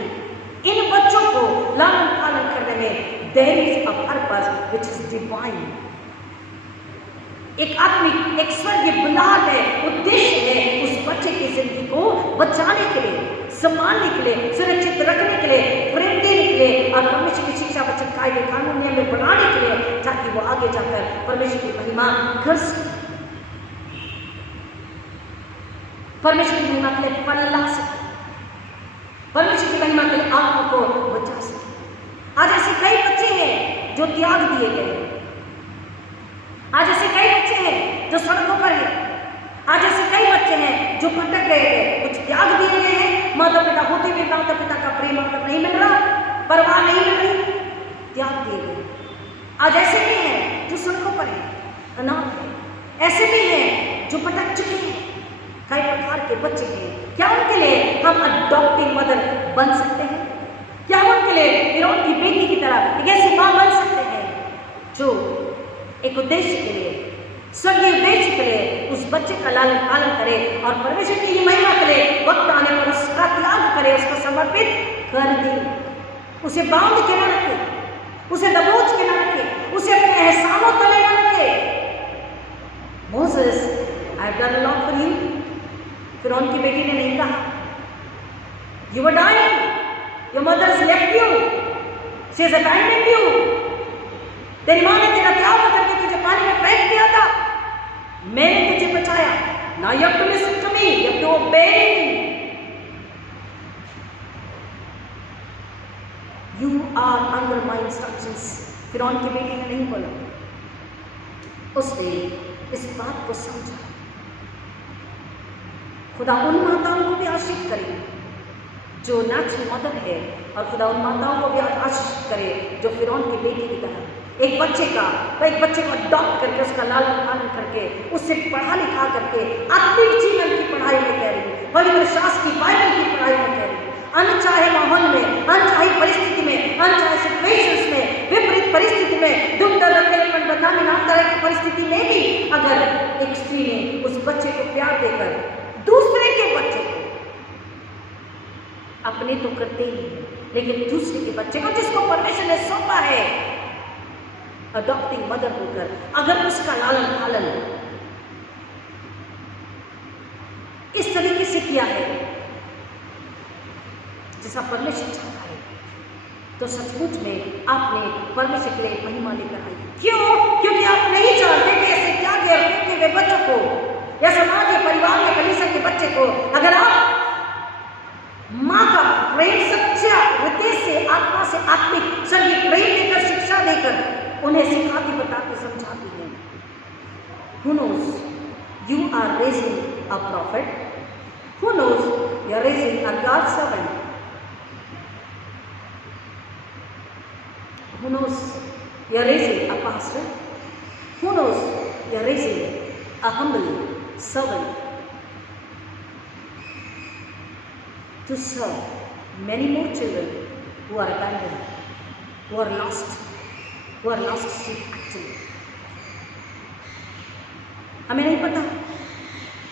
इन बच्चों को लालन पालन करने में there is a purpose which is divine, एक आत्मिक, एक स्वर्गीय बुलाहट है, उद्देश्य है उस बच्चे की जिंदगी को बचाने के लिए, संभालने के लिए, सुरक्षित रखने के लिए, प्रेम देने के लिए और परमेश्वर की शिक्षा, वचन, कायदे, कानून, नियम में बढ़ाने के लिए, ताकि वो आगे जाकर परमेश्वर की महिमा कर सके, परमेश्वर की महिमा के लिए फल ला सके, परमेश्वर की महिमा के लिए आत्मा को बचा सके। आज ऐसे कई बच्चे हैं जो त्याग दिए गए हैं, आज ऐसे कई बच्चे हैं जो सड़कों पर हैं, आज ऐसे कई बच्चे हैं जो भटक गए हैं, कुछ त्याग दिए गए हैं, माता पिता होते हुए माता पिता का प्रेम मतलब नहीं मिल रहा, परवाह नहीं मिल रही, त्याग दिए गए। आज ऐसे भी हैं जो सड़कों पर हैं, अनाथ हैं, ऐसे भी हैं जो भटक चुके हैं, कई प्रकार के बच्चे हैं। क्या उनके लिए हम अडॉप्टिंग मदर बन सकते हैं? क्या उनके लिए फिरौन की बेटी की तरह एक ऐसी मां बन सकते हैं जो एक उद्देश्य के लिए, स्वर्गीय उद्देश्य के लिए उस बच्चे का लालन पालन करे और परमेश्वर की महिमा करे, वक्त आने पर उसका त्याग करे, उसको समर्पित कर दे, उसे बांध के न रखे, उसे दबोच के न रखे, उसे अपने एहसानों तले न रखे। Moses, I have done a lot for you. फिरौन की बेटी ने नहीं कहा you were dying, your mother has left you, she has abandoned you, तेरी मां ने तेरा त्याग करके तुझे पानी में फेंक दिया था, मैंने तुझे बचाया, now you have to listen to me, you have to obey me, you are under my instructions. फिरौन की बेटी ने नहीं बोला, उसने इस बात को समझा। खुदा उन माताओं को भी आशीष करे जो नेचुरल मदर है, और खुदा उन माताओं को भी आशीष करे जो फिरौन की बेटी की तरह एक बच्चे को अडॉप्ट करके, उसका लालन पालन करके, उससे पढ़ा लिखा करके आत्मिक जीवन की पढ़ाई में कह रही है, पवित्र शास्त्र की बाइबल की पढ़ाई में कह रही है। अनचाहे माहौल में, अनचाहे परिस्थिति में, अनचाहे सिचुएशंस में, विपरीत परिस्थिति में, दुख दर्द अकेलेपन बदनामी नाना तरह की परिस्थिति में भी अगर एक स्त्री ने उस बच्चे को प्यार देकर दूसरे के बच्चे को, अपने तो करते ही हैं, लेकिन दूसरे के बच्चे को जिसको परमेश्वर ने सौंपा है, अडॉप्टिंग मदर होकर अगर उसका लालन पालन इस तरीके से किया है जैसा परमेश्वर चाहता है, तो सचमुच में आपने परमेश्वर के लिए महिमा लेकर आई। क्यों? क्योंकि आप नहीं जानते कि ऐसे क्या गैर फेंके हुए बच्चों को या समाज या परिवार में कलीसिया के बच्चे को अगर आप माँ का प्रेम, सच्चा हृदय से, आत्मा से, आत्मिक संगीत प्रेम देकर, शिक्षा देकर उन्हें सिखाती, बताती, समझाती है। Who knows you are raising a prophet? Who knows you are raising a God's servant? Who knows you are raising a pastor? Who knows you are raising a humble servant to serve many more children who are abandoned, who are lost sheep actually. हमें नहीं पता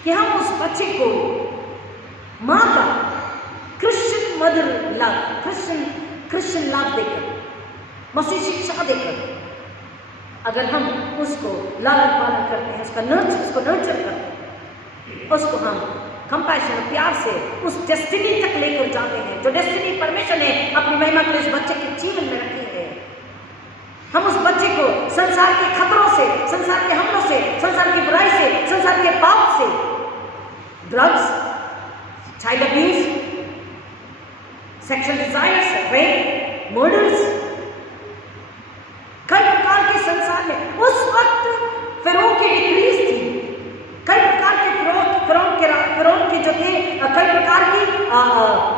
कि हम उस बच्चे को माँ का Christian mother love, Christian love देकर, मसीह शिक्षा देकर अगर हम उसको लालन पालन करते हैं, उसको नर्चर करते हैं, उसको हम कंपैशन, प्यार से उस डेस्टिनी तक लेकर जाते हैं जो डेस्टिनी परमेश्वर ने अपनी महिमा के उस बच्चे के जीवन में रखी है। हम उस बच्चे को संसार के खतरों से, संसार के हमलों से, संसार की बुराई से, संसार के पाप से, drugs, child abuse, sexual desires, rape, murders, कई प्रकार के संसार में उस वक्त फिरौन की डिक्रीज थी, कई प्रकार के फिरौन के जो थे, कई प्रकार की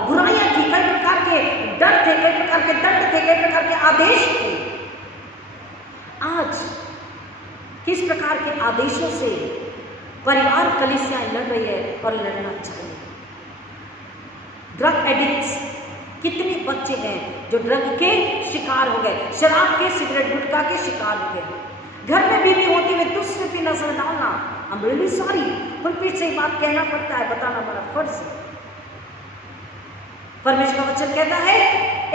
बुराइयां थी, कई प्रकार के डर थे, कई प्रकार के दंड थे, कई प्रकार के आदेश थे। आज किस प्रकार के आदेशों से परिवार कलीसियाएं लड़ रही है और लड़ना चाहिए। ड्रग एडिक्ट्स, कितने बच्चे हैं जो ड्रग के शिकार हो गए, शराब के, सिगरेट, गुटखा के शिकार हो गए। घर में बीवी होती हुई दूसरे पे नजर डालना, I'm really sorry, फिर से बात कहना पड़ता है, बताना हमारा फर्ज है। परमेश्वर का वचन कहता है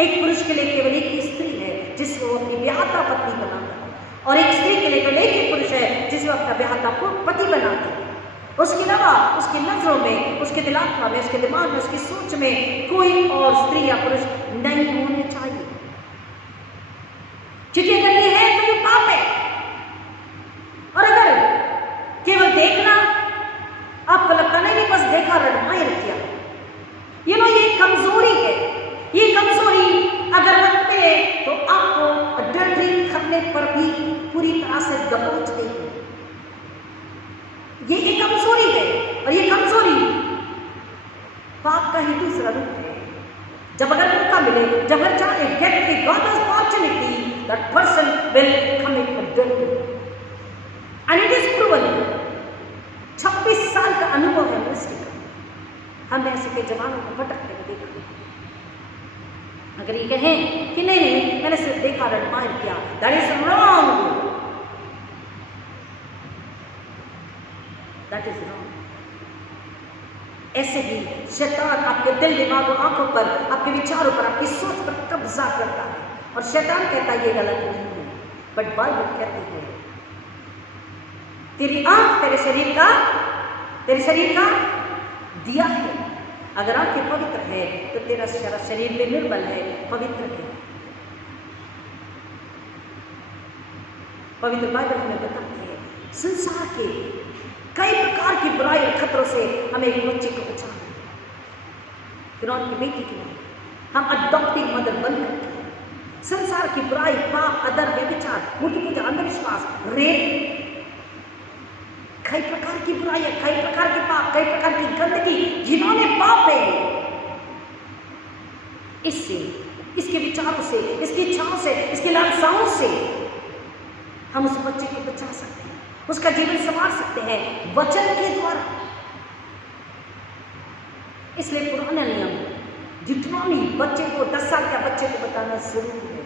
एक पुरुष के लिए केवल एक ही स्त्री है जिसको वो अपनी ब्याहता पत्नी बनाता है, और एक स्त्री के लिए केवल एक ही पुरुष है जिसको अपना ब्याहता पति बनाता है। उसके अलावा उसकी नजरों में, उसके दिलात्मा में, उसके दिमाग में, उसकी सोच में कोई और स्त्री या पुरुष नहीं होने चाहिए, क्योंकि अगर ये है तो ये पाप है। और अगर केवल देखना आपको लगता नहीं बस देखा रडमायर किया, ये कमजोरी है। ये कमजोरी अगर रखते हैं तो आपको अडल्टरी करने पर भी पूरी तरह से दबोच देगी। ये एक कमजोरी है, और ये कमजोरी पाप का ही दूसरा रूप है। जब अगर मौका मिले, जब हर चाहे get the god opportunity, that person will commit adultery and it is proven. 26 साल का अनुभव है मिनिस्ट्री का, हमने ऐसे के जवानों को भटकते हुए देखा। अगर ये कहें कि नहीं मैंने सिर्फ देखा, एडमायर किया, that is wrong, that is wrong. ऐसे ही शैतान आपके दिल, दिमाग और आंखों पर, आपके विचारों पर, आपकी सोच पर कब्जा करता है, और शैतान कहता है ये गलत नहीं है, बट बाइबल कहती है तेरी आंख तेरे शरीर का दिया है। अगर आंखें पवित्र है तो तेरा शरीर भी निर्मल है, पवित्र है। पवित्र बाइबल हमें बताती है संसार के कई प्रकार की बुराई और खतरों से हमें एक बच्चे को बचाना है। फिरौन की बेटी की नहीं, हम अडॉप्टिंग मदर बन सकते हैं। संसार की बुराई, पाप, अदर, व्यभिचार, मूर्ति पूजा, अंधविश्वास, रेप, कई प्रकार की बुराइयां, कई प्रकार के पाप, कई प्रकार की गंदगी, जिन्होंने पाप है, इससे, इसके विचारों से, इसकी इच्छाओं से, इसकी लालसाओं से हम उस बच्चे को बचा सकते हैं, उसका जीवन संवार सकते हैं वचन के द्वारा। इसलिए पुराना नियम डिट्रोनॉमी बच्चे को 10 साल का बच्चे को बताना जरूरी है।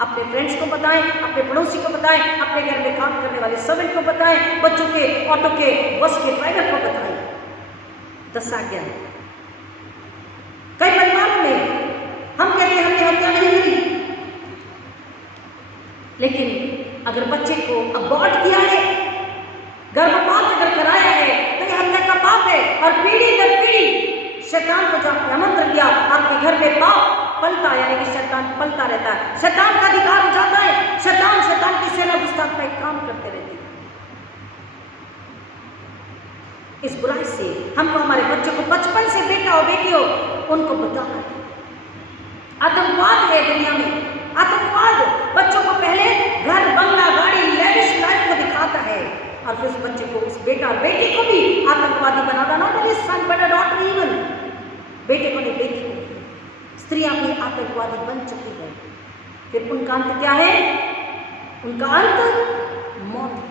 अपने फ्रेंड्स को बताएं, अपने पड़ोसी को बताएं, अपने घर में काम करने वाले सर्वेंट को बताएं, बच्चों के ऑटो के बस के ड्राइवर को बताएं। 10 आज्ञा। कई परिवारों में हम कहते हैं हमने हत्या नहीं करी, लेकिन अगर बच्चे को अबॉर्ट किया है, गर्भपात अगर कराया है, तो यह हत्या का पाप है। और पीढ़ी दर पीढ़ी शैतान को जो आपने आमंत्रण दिया, आपके घर में पाप पलता, यानी कि शैतान पलता रहता है, शैतान का अधिकार हो जाता है, शैतान की सेना गुस्ताख में काम करते रहते हैं। इस बुराई से हमको हमारे बच्चों को बचपन से, बेटा हो बेटी हो, उनको बताना है। आतंकवाद है दुनिया में, आतंकवाद बच्चों को पहले घर, बंगला, गाड़ी, लेविश लाइफ को दिखाता है, और फिर उस बच्चे को, उस बेटा बेटी को भी आतंकवादी बनाना। Not only son but a daughter even, बेटे को नहीं, बेटी को। स्त्रियां भी आतंकवादी बन चुकी है। फिर उनका अंत क्या है? उनका अंत मौत है।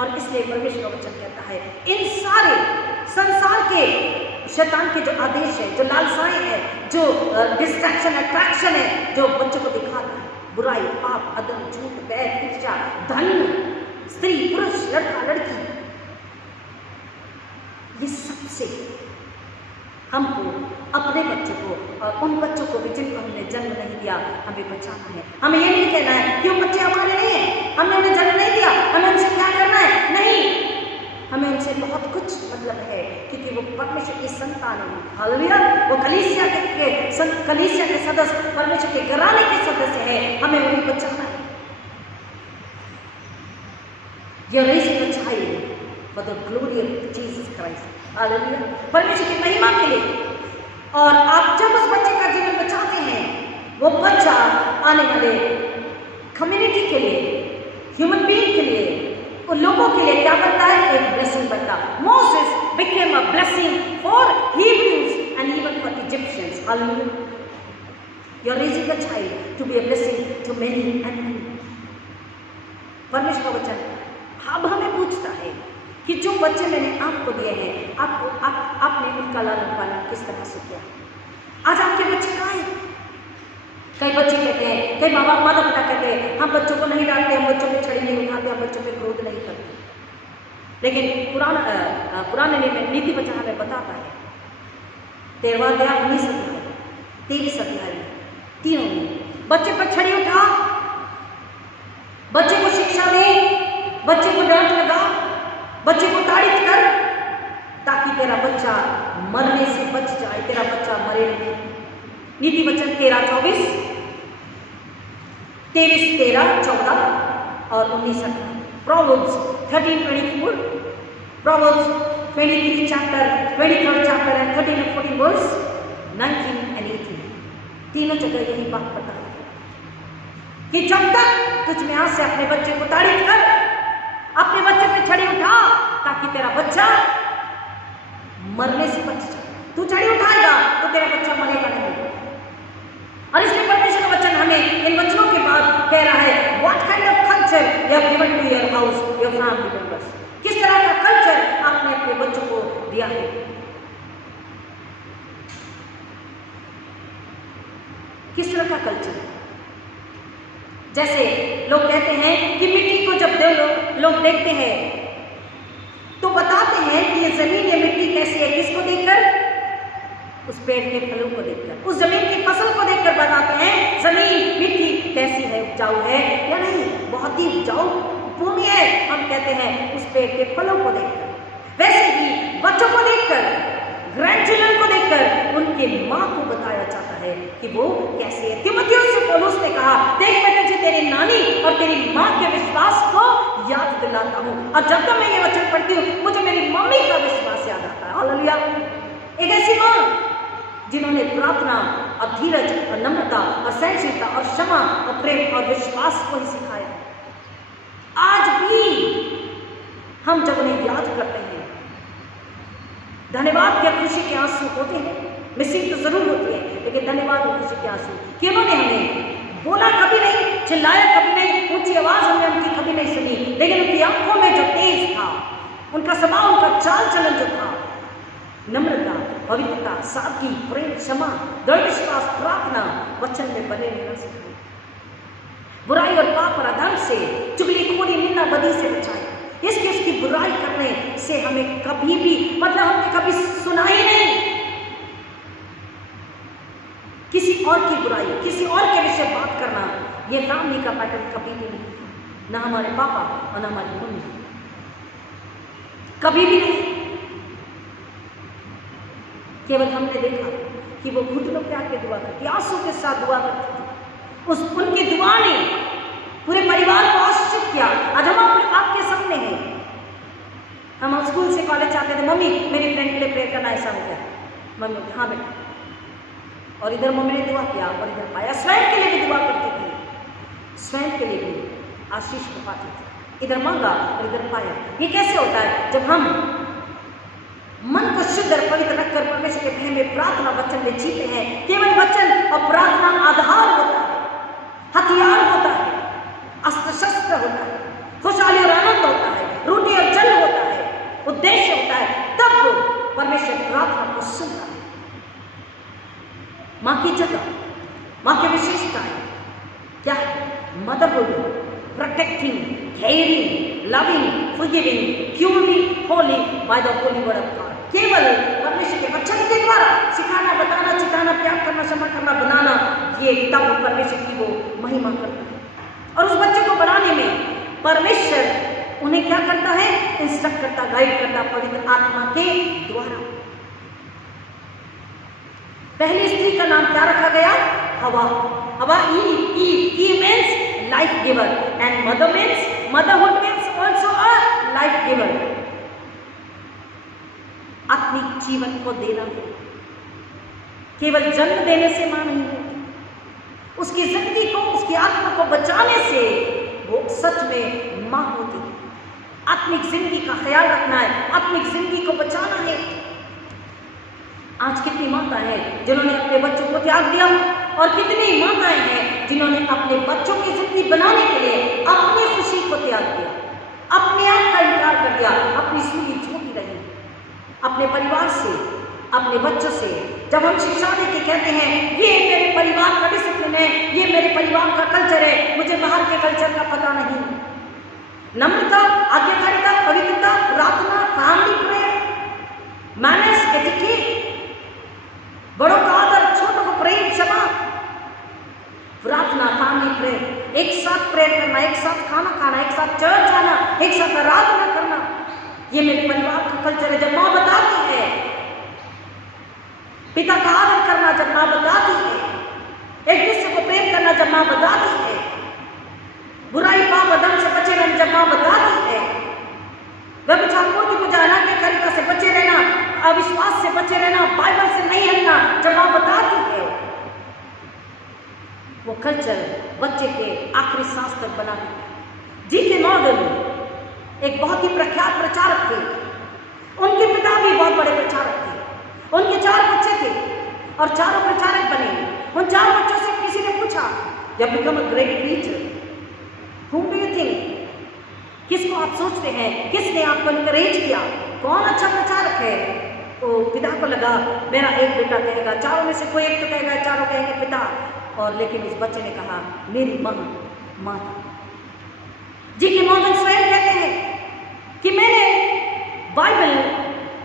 और इसलिए परमेश्वर का वचन कहता है, इन सारे संसार के शैतान के जो आदेश है, जो लालसाएं हैं, जो डिस्ट्रैक्शन, अट्रैक्शन है, जो बच्चों को दिखाता है, बुराई, पाप, अधर्म, झूठ, बैर, ईर्ष्या, धन, स्त्री, पुरुष, लड़का, लड़की, ये सबसे हमको अपने बच्चों को और उन बच्चों को भी जिनको हमने जन्म नहीं दिया, हमें बचाना है। हमें ये नहीं कहना है कि वो बच्चे हमारे नहीं हैं, हमने उन्हें जन्म नहीं दिया, हमें उनसे क्या करना है। नहीं, हमें उनसे बहुत कुछ मतलब है, क्योंकि वो परमेश्वर की संतान है। हालेलुया। वो कलीसिया के सदस्य, परमेश्वर के घराने के सदस्य हैं। हमें उन्हें बचाना है। You're raising a child for the glory of Jesus Christ. Hallelujah. परमेश्वर की महिमा के लिए। और आप जब उस बच्चे का जीवन बचाते हैं, वो बच्चा आने वाले कम्युनिटी के लिए, ह्यूमन बीइंग के लिए, उन लोगों के लिए क्या बनता है? एक ब्लेसिंग बनता। Moses became a blessing for Hebrews and even for Egyptians. Hallelujah. You're raising a child to be a blessing to many and many. परमेश्वर का वचन अब हमें पूछता है कि जो बच्चे मैंने आपको दिए हैं, आपने उनका लालन पालन किस तरह से किया? आज आपके बच्चे कहाँ हैं? कई बच्चे कहते हैं, कई माता पिता कहते हैं, हम बच्चों को नहीं डांटते, हम बच्चों पे छड़ी नहीं उठाते, हम बच्चों पे क्रोध नहीं करते। लेकिन पुराने नीति वचन हमें बताता है, 13वां अध्याय 19 अध्याय 23 अध्याय तीनों में, बच्चे पर छड़ी उठा, बच्चे को शिक्षा दे, बच्चे को डांट लगा, बच्चे को ताड़ित कर, ताकि तेरा बच्चा मरने से बच जाए, तेरा बच्चा मरे नहीं। नीति वचन 13:24, 23:13-14 और 19-18। Proverbs 13:24, Proverbs 23 chapter, 23rd chapter and 13 and 14 verse 19 and 18। तीनों जगह यही बात पता है कि जब तक तुझ में आज से अपने बच्चे को ताड़ित कर, अपने बच्चे पे छड़ी उठा, ताकि तेरा बच्चा मरने से बच जाए। तू छड़ी उठाएगा तो तेरा बच्चा मरेगा नहीं। और इसलिए परमेश्वर का वचन हमें इन वचनों के बाद कह रहा है, what kind of culture you have given to your house, your family members. किस तरह का कल्चर आपने अपने बच्चों को दिया है? किस तरह का कल्चर? जैसे लोग कहते हैं कि मिट्टी को जब लोग देखते हैं तो बताते हैं कि ये जमीन, ये मिट्टी कैसी है, किसको देखकर? उस पेड़ के फलों को देखकर, उस जमीन की फसल को देखकर बताते हैं जमीन, मिट्टी कैसी है, उपजाऊ है या नहीं। बहुत ही उपजाऊ भूमि है, हम कहते हैं उस पेड़ के फलों को देखकर। वैसे ही बच्चों को देखकर, ग्रैंड चिल्ड्रन को देखकर उनके माँ को बताया जाता है कि वो कैसे है। तिमुथियुस से पौलुस ने कहा, देख मैं तुझे तेरी नानी और तेरी माँ के विश्वास को याद दिलाता हूँ। और जब तक मैं ये वचन पढ़ती हूँ, मुझे मेरी मम्मी का विश्वास याद आता है। हालेलुया। एक ऐसी माँ जिन्होंने प्रार्थना और धीरज और नम्रता और सहनशीलता और क्षमा और प्रेम और विश्वास को ही सिखाया। आज भी हम जब उन्हें याद करते हैं, धन्यवाद के खुशी के आंसू होते हैं, मिसिंग तो जरूर होती है, लेकिन धन्यवाद और खुशी के आंसू कि उन्होंने हमें बोला कभी नहीं, चिल्लाया कभी नहीं, ऊंची आवाज हमने उनकी कभी नहीं सुनी, लेकिन उनकी आंखों में जो तेज था, उनका स्वभाव, उनका चाल चलन जो था, नम्रता, पवित्रता, सादगी, प्रेम, क्षमा, दृढ़ विश्वास, प्रार्थना, वचन में बने रहना सिखाए, बुराई और पाप और अधर्म से, चुगलीखोरी, निंदा बदी से बचाए। इसकी बुराई करने से हमें कभी भी, मतलब हमने कभी सुना ही नहीं किसी और की बुराई, किसी और के विषय बात करना, ये फैमिली का पैटर्न कभी भी नहीं, ना हमारे पापा और ना हमारी मम्मी, कभी भी नहीं। केवल हमने देखा कि वो घुटनों पे आके दुआ करती, आंसू के साथ दुआ करती थी। उनकी दुआ ने पूरे परिवार को आश्चर्य किया। आज हम आपके सामने हैं, हम स्कूल से कॉलेज आते थे, मम्मी मेरी फ्रेंड के लिए प्रेयर करना, ऐसा हो गया, मम्मी हाँ बेटा, और इधर मम्मी ने दुआ किया और इधर पाया। स्वयं के लिए भी दुआ करती थी, स्वयं के लिए भी आशीष को पाती थी, इधर मांगा और इधर पाया। ये कैसे होता है? जब हम मन को शुद्ध और पवित्र रखकर परमेश्वर के भय में प्रार्थना वचन में जीते हैं। केवल वचन और प्रार्थना आधार होता है, हथियार होता है, अस्त्र शस्त्र होता है, खुशहाली और आनंद होता है, रोटी और जल होता है, उद्देश्य होता है, तब परमेश्वर प्रार्थना को सुनता है। माँ की जगह, माँ की विशेषताएं क्या है? Motherhood, protecting, caring, loving, forgiving, purely Holi by the Holi word of God. केवल परमेश्वर के वचन के द्वारा सिखाना, बताना, चिताना, प्यार करना, क्षमा करना, बनाना, ये तब परमेश्वर की वो महिमा करता है। और उस बच्चे को बनाने में परमेश्वर उन्हें क्या करता है? इंस्ट्रक्ट करता, गाइड करता पवित्र आत्मा के द्वारा। पहली स्त्री का नाम क्या रखा गया? हवा। हवा E means life giver and mother means, motherhood means also a life giver. आत्मिक जीवन को देना है, केवल जन्म देने से मां नहीं होती, उसकी जिंदगी को, उसकी आत्मा को बचाने से वो सच में मां होती है। आत्मिक जिंदगी का ख्याल रखना है, आत्मिक जिंदगी को बचाना है। आज कितनी माताएं हैं जिन्होंने अपने बच्चों को त्याग दिया, और कितनी माताएं हैं जिन्होंने अपने बच्चों की जिंदगी बनाने के लिए अपनी खुशी को त्याग दिया, अपने आप का इनकार कर दिया, अपनी जिंदगी छोटी रही। अपने परिवार से, अपने बच्चों से जब हम शिक्षा देके कहते हैं ये मेरे परिवार का डिसिप्लिन है, ये मेरे परिवार का कल्चर है, मुझे बाहर के कल्चर का पता नहीं। नम्रता, आज्ञाकारिता, पवित्रता, प्रार्थना, फैमिली प्रेयर, मैनर्स, एटिकेट, बड़ों का आदर, छोटों को प्रेम, क्षमा, प्रार्थना, फैमिली प्रेयर, एक साथ प्रेयर करना, एक साथ खाना खाना, एक साथ चर्च जाना, एक साथ आराधना करना, ये मेरे परिवार का कल्चर है। जब माँ बताती है, पिता का आदर करना जब माँ बताती है, एक दूसरे को प्रेम करना जब माँ बताती है, बुराई पाप अधर्म से बचे रहना जब माँ बताती है, व्यभिचार, मूर्ति पूजा, अनाज्ञाकारिता से बचे रहना, अविश्वास से बचे रहना, बाइबल से नहीं हटना जब माँ बताती है, वो कल्चर बच्चे के आखिरी सांस तक बना देता है। जी.के. मॉर्गन एक बहुत ही प्रख्यात प्रचारक थे, उनके पिता भी बहुत बड़े प्रचारक थे, उनके 4 बच्चे थे और चारों प्रचारक बने। उन 4 बच्चों से किसी ने पूछा, "You have become a great preacher. Whom do you think?" किसको आप सोचते हैं, किसने आपको इनकरेज किया, कौन अच्छा प्रचारक है? तो पिता को लगा मेरा एक बेटा कहेगा, चारों में से कोई एक तो कहेगा, चारों कहेंगे पिता, और लेकिन उस बच्चे ने कहा मेरी माँ। जी.के. मॉर्गन स्वयं कहते हैं कि मैंने बाइबल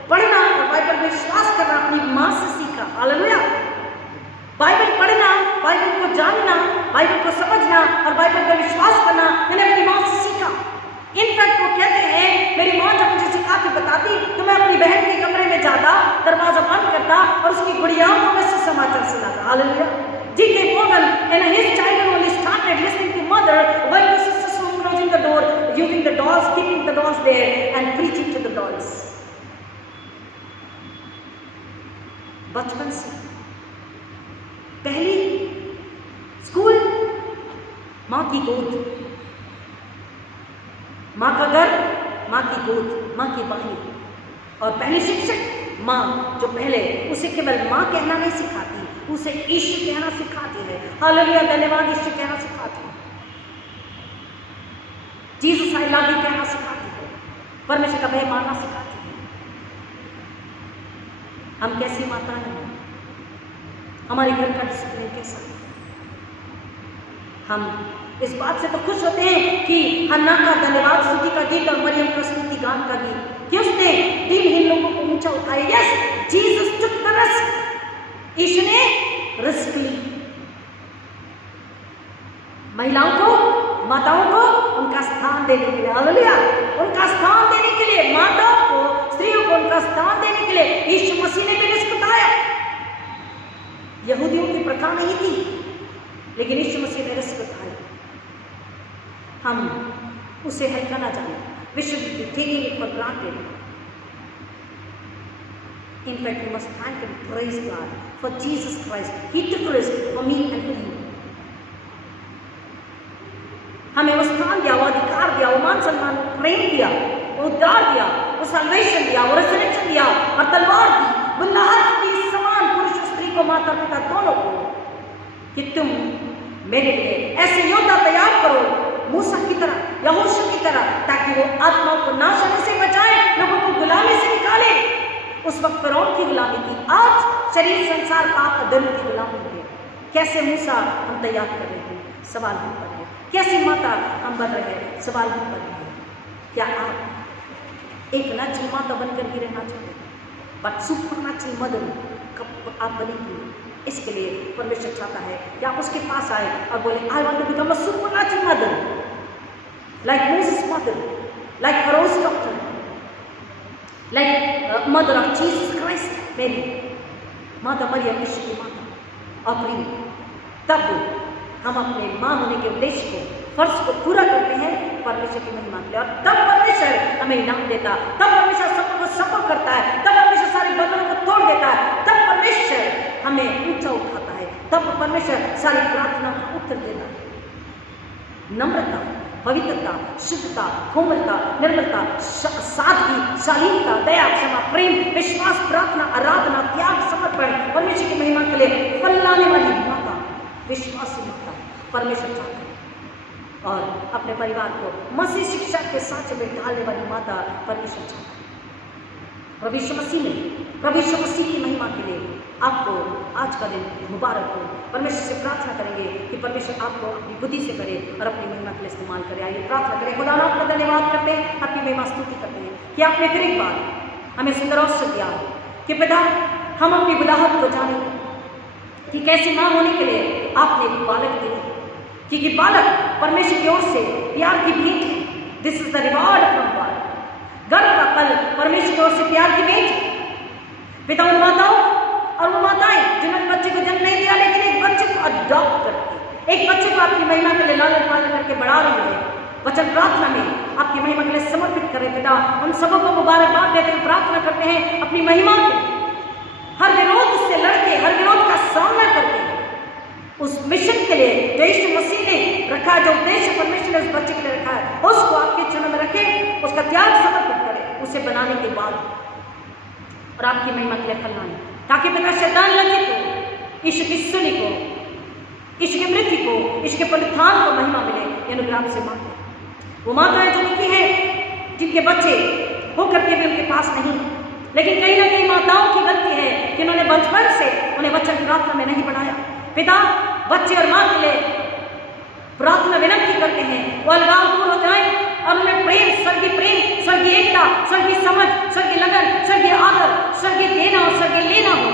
पढ़ना और बाइबल में विश्वास करना अपनी माँ से सीखा। हालेलुया। बाइबल पढ़ना, बाइबल को जानना, बाइबल को समझना और बाइबल पर विश्वास करना मैंने अपनी माँ से सीखा। इनफैक्ट वो कहते हैं मेरी माँ जब मुझे सिखाती बताती तो मैं अपनी बहन के कमरे में जाता, दरवाजा बंद करता और उसकी गुड़ियाओं को मैं समाचार सुनाता। Hallelujah. GK. Morgan and his child only started listening to mother while the sisters were closing the door, using the dolls, keeping the dolls there and preaching to the dolls. बचपन से पहली स्कूल, माँ की गोद, माँ का घर, माँ की गोद, माँ की बाही। और पहली शिक्षक माँ, जो पहले उसे केवल माँ कहना नहीं सिखाती, उसे ईश्वर कहना सिखाती है। हालेलुया, धन्यवाद, ईश्वर कहना सिखाती है। जीसस आई लव यू कहना सिखाती है। परमेश्वर का भय मानना सिखाती है। हम कैसी माता हैं? हमारे घर का डिसिप्लिन कैसा है? हम इस बात से तो खुश होते हैं कि हन्ना का धन्यवाद स्तुति का गीत और मरियम का स्तुति गान का गीत, कि उसने दिनहीन लोगों को ऊंचा उठाया। Yes, Jesus took the risk. ईश्वर ने रिस्क ली। महिलाओं को, माताओं को उनका स्थान देने के लिए, हालेलुया, उनका स्थान देने के लिए, माताओं को, स्त्रियों को उनका स्थान देने के लिए यीशु मसीह ने भी रिस्क उठाया। यहूदियों की प्रथा नहीं थी, लेकिन यीशु मसीह ने रिस्क उठाया। हम उसे हल्का ना जाने। We should be taking it for granted. In fact, we must thank and praise God for Jesus Christ. He took risk for me and for you. हमें वो स्थान दिया, वो अधिकार दिया, वो मान सम्मान, वो प्रेम दिया, वो उद्धार दिया, वो सल्वेशन दिया, वो रेजरेक्शन दिया, और तलवार दी, बुल्लाहट दी, समान पुरुष और स्त्री को, माता पिता दोनों को, कि तुम मेरे लिए ऐसे योद्धा तैयार करो, मूसा की तरह, यहोशू की तरह, ताकि वो आत्माओं को नाश होने से बचाए, लोगों को गुलामी से निकाले। उस वक्त फिरौन की गुलामी थी, आज शरीर, संसार, पाप और धर्म की गुलामी है। कैसे मूसा हम तैयार कर रहे हैं? सवाल हम कर रहे हैं। कैसी माता हम बन रहे हैं? सवाल हम कर रहे हैं। क्या आप एक नेचुरल माता बनकर ही रहना चाहते हैं? बट सुपरनैचुरल मदर कब आप बनेंगे? इसके लिए परमेश्वर चाहता है कि आप उसके पास आए और बोले, I want to become a supernatural mother, like Moses mother, like Pharaoh's daughter, like mother of Jesus Christ, मेरी माता मरियम, यीशु की माता और प्रिय। तब हम अपने माँ होने के उद्देश्य को, फर्ज को पूरा करते हैं परमेश्वर की महिमा के लिए, और तब परमेश्वर हमें इनाम देता, तब परमेश्वर सबको को सफल करता है, तब परमेश्वर सारे बंधनों को तोड़ देता है, तब परमेश्वर हमें ऊंचा उठाता है, तब परमेश्वर सारी प्रार्थना का उत्तर देता है। नम्रता, पवित्रता, शुद्धता, कोमलता, निर्मलता, सादगी, शालीनता, दया, क्षमा, प्रेम, विश्वास, प्रार्थना, आराधना, त्याग, समर्पण, परमेश्वर की महिमा के लिए फैलाने वाली माता, विश्वासी माता परमेश्वर चाहता है। और अपने परिवार को मसीह शिक्षा के सांचे में ढालने वाली माता परमेश्वर चाहता है। प्रभु यीशु मसीह ने, प्रभु यीशु मसीह की महिमा के लिए आपको आज का दिन मुबारक हो। परमेश्वर से प्रार्थना करेंगे कि परमेश्वर आपको अपनी बुद्धि से करे और अपनी महिमा के लिए इस्तेमाल करे। आइए प्रार्थना करें। खुदा आपका धन्यवाद करते हैं, अपनी महिमा स्तुति करते हैं कि आपने फिर एक बार हमें सुंदर अवसर दिया कि पिता हम अपनी बुलाहट को जाने कि कैसी माँ होने के लिए आपने एक बालक दिया, क्योंकि बालक परमेश्वर की ओर से प्यार की भेंट है। This is the reward from God. गर्भ का फल परमेश्वर की ओर से प्यार की भेंट है। पिता उन माताओं और वो माताएं जिन्होंने बच्चे को जन्म नहीं दिया, लेकिन एक बच्चे को अडॉप्ट करके, एक बच्चे को आपकी महिमा के लिए लालन पालन करके बढ़ा रही है, वचन प्रार्थना में आपकी महिमा के लिए समर्पित करें। पिता उन सबों को मुबारकबाद देते हुए प्रार्थना करते हैं अपनी महिमा के लिए, हर विरोध से लड़के, हर विरोध का सामना करके उस मिशन के लिए जो यीशु मसीह ने रखा है, जो उद्देश्य परमेश्वर ने उस बच्चे के लिए रखा है, उसको आपके चरणों में रखें, उसका त्याग समर्पित करें, उसे बनाने के बाद और आपकी महिमा के लिए फैलाएं, ताकि पिता शैतान लज्जित हो, यीशु की सुनी को, यीशु की मृत्यु को, यीशु के पुनरुत्थान को महिमा मिले। ये अनुग्रह से मांगते। वो माताएं जो दुखी हैं, जिनके बच्चे होकर के भी उनके पास नहीं, लेकिन कहीं ना कहीं माताओं की गलती है कि उन्होंने बचपन से उन्हें वचन प्रार्थना में नहीं बढ़ाया। पिता बच्चे और माँ के लिए प्रार्थना विनती करते हैं, वो अलगाव दूर हो जाए और उन्हें प्रेम, स्वर्गीय एकता, स्वर्गीय समझ, स्वर्गीय लगन, स्वर्गीय आदर, स्वर्गीय देना और स्वर्गीय लेना हो,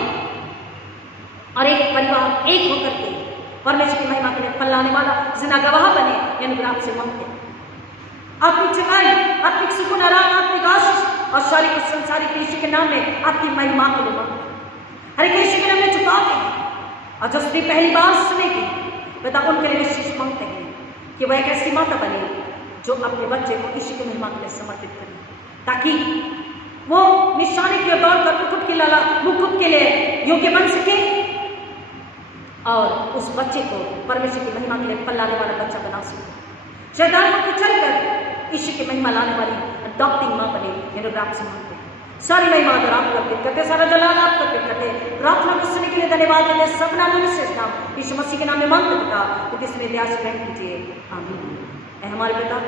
और एक परिवार एक होकर के परमेश्वर की महिमा के लिए फैलाने वाला जिंदा गवाह बने। ये अनुग्रह से मांगते हैं। आत्मिक चंगाई, आत्मिक सुकून, आराम, आत्मिक आशीष और शारीरिक और संसारिक यीशु के नाम में आपकी महिमा के लिए मांगते हैं। हर एक यीशु के नाम में झुकाते हैं, और जो स्त्री पहली बार सुनेगी पिता उनके लिए विशेष मांगते हैं कि वह एक ऐसी माता बने जो अपने बच्चे को यीशु की महिमा के लिए समर्पित करे, ताकि वो निशाने की ओर दौड़ कर मुकुट के लिए योग्य बन सके और उस बच्चे को परमेश्वर की महिमा के लिए फैलाने वाला बच्चा बना सके। शैतान को कुचल कर ईश्वर की महिमा लाने वाली अडॉप्टिंग माँ बने, मेरे राम से मांगते हैं। सारी महिमा अगर आप अर्पित करते, सारा जलाल आप अर्पित करते, प्रार्थना को सुनने के लिए धन्यवाद देते, सब नामों में श्रेष्ठ नाम यीशु मसीह के नाम में मांगते पिता, तो इसमें इतिहास ग्रहण कीजिए, आमीन। ऐ हमारे पिता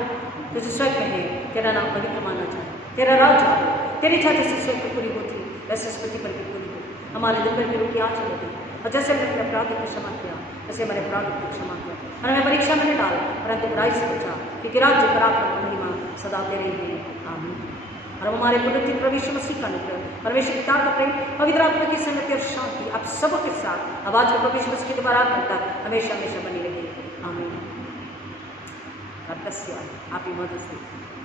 तुझे स्वर्ग में है, तेरा नाम पवित्र माना जाए, तेरा राज आए, तेरी इच्छा जैसे स्वर्ग पर पूरी होती वैसे इस पृथ्वी पर भी पूरी हो। हमारे दिन भर की रोटी आज चले गई, और जैसे हमने अपने अपराध को क्षमा किया वैसे हमारे अपराध को क्षमा किया, और हमें परीक्षा में नहीं डाल परंतु बुराई से बचा, क्योंकि राज्य पराक्रम और महिमा सदा तेरे ही है, आमीन। और हमारे पुण्य प्रभु यीशु मसीह का अनुग्रह, परमेश्वर पिता का प्रेम, पवित्र आत्मा की संगति और शांति आप सबके साथ आवाज को प्रभु यीशु मसीह के द्वारा करता हमेशा हमेशा बनी रही, आमीन। God bless you all. Happy Mother's Day.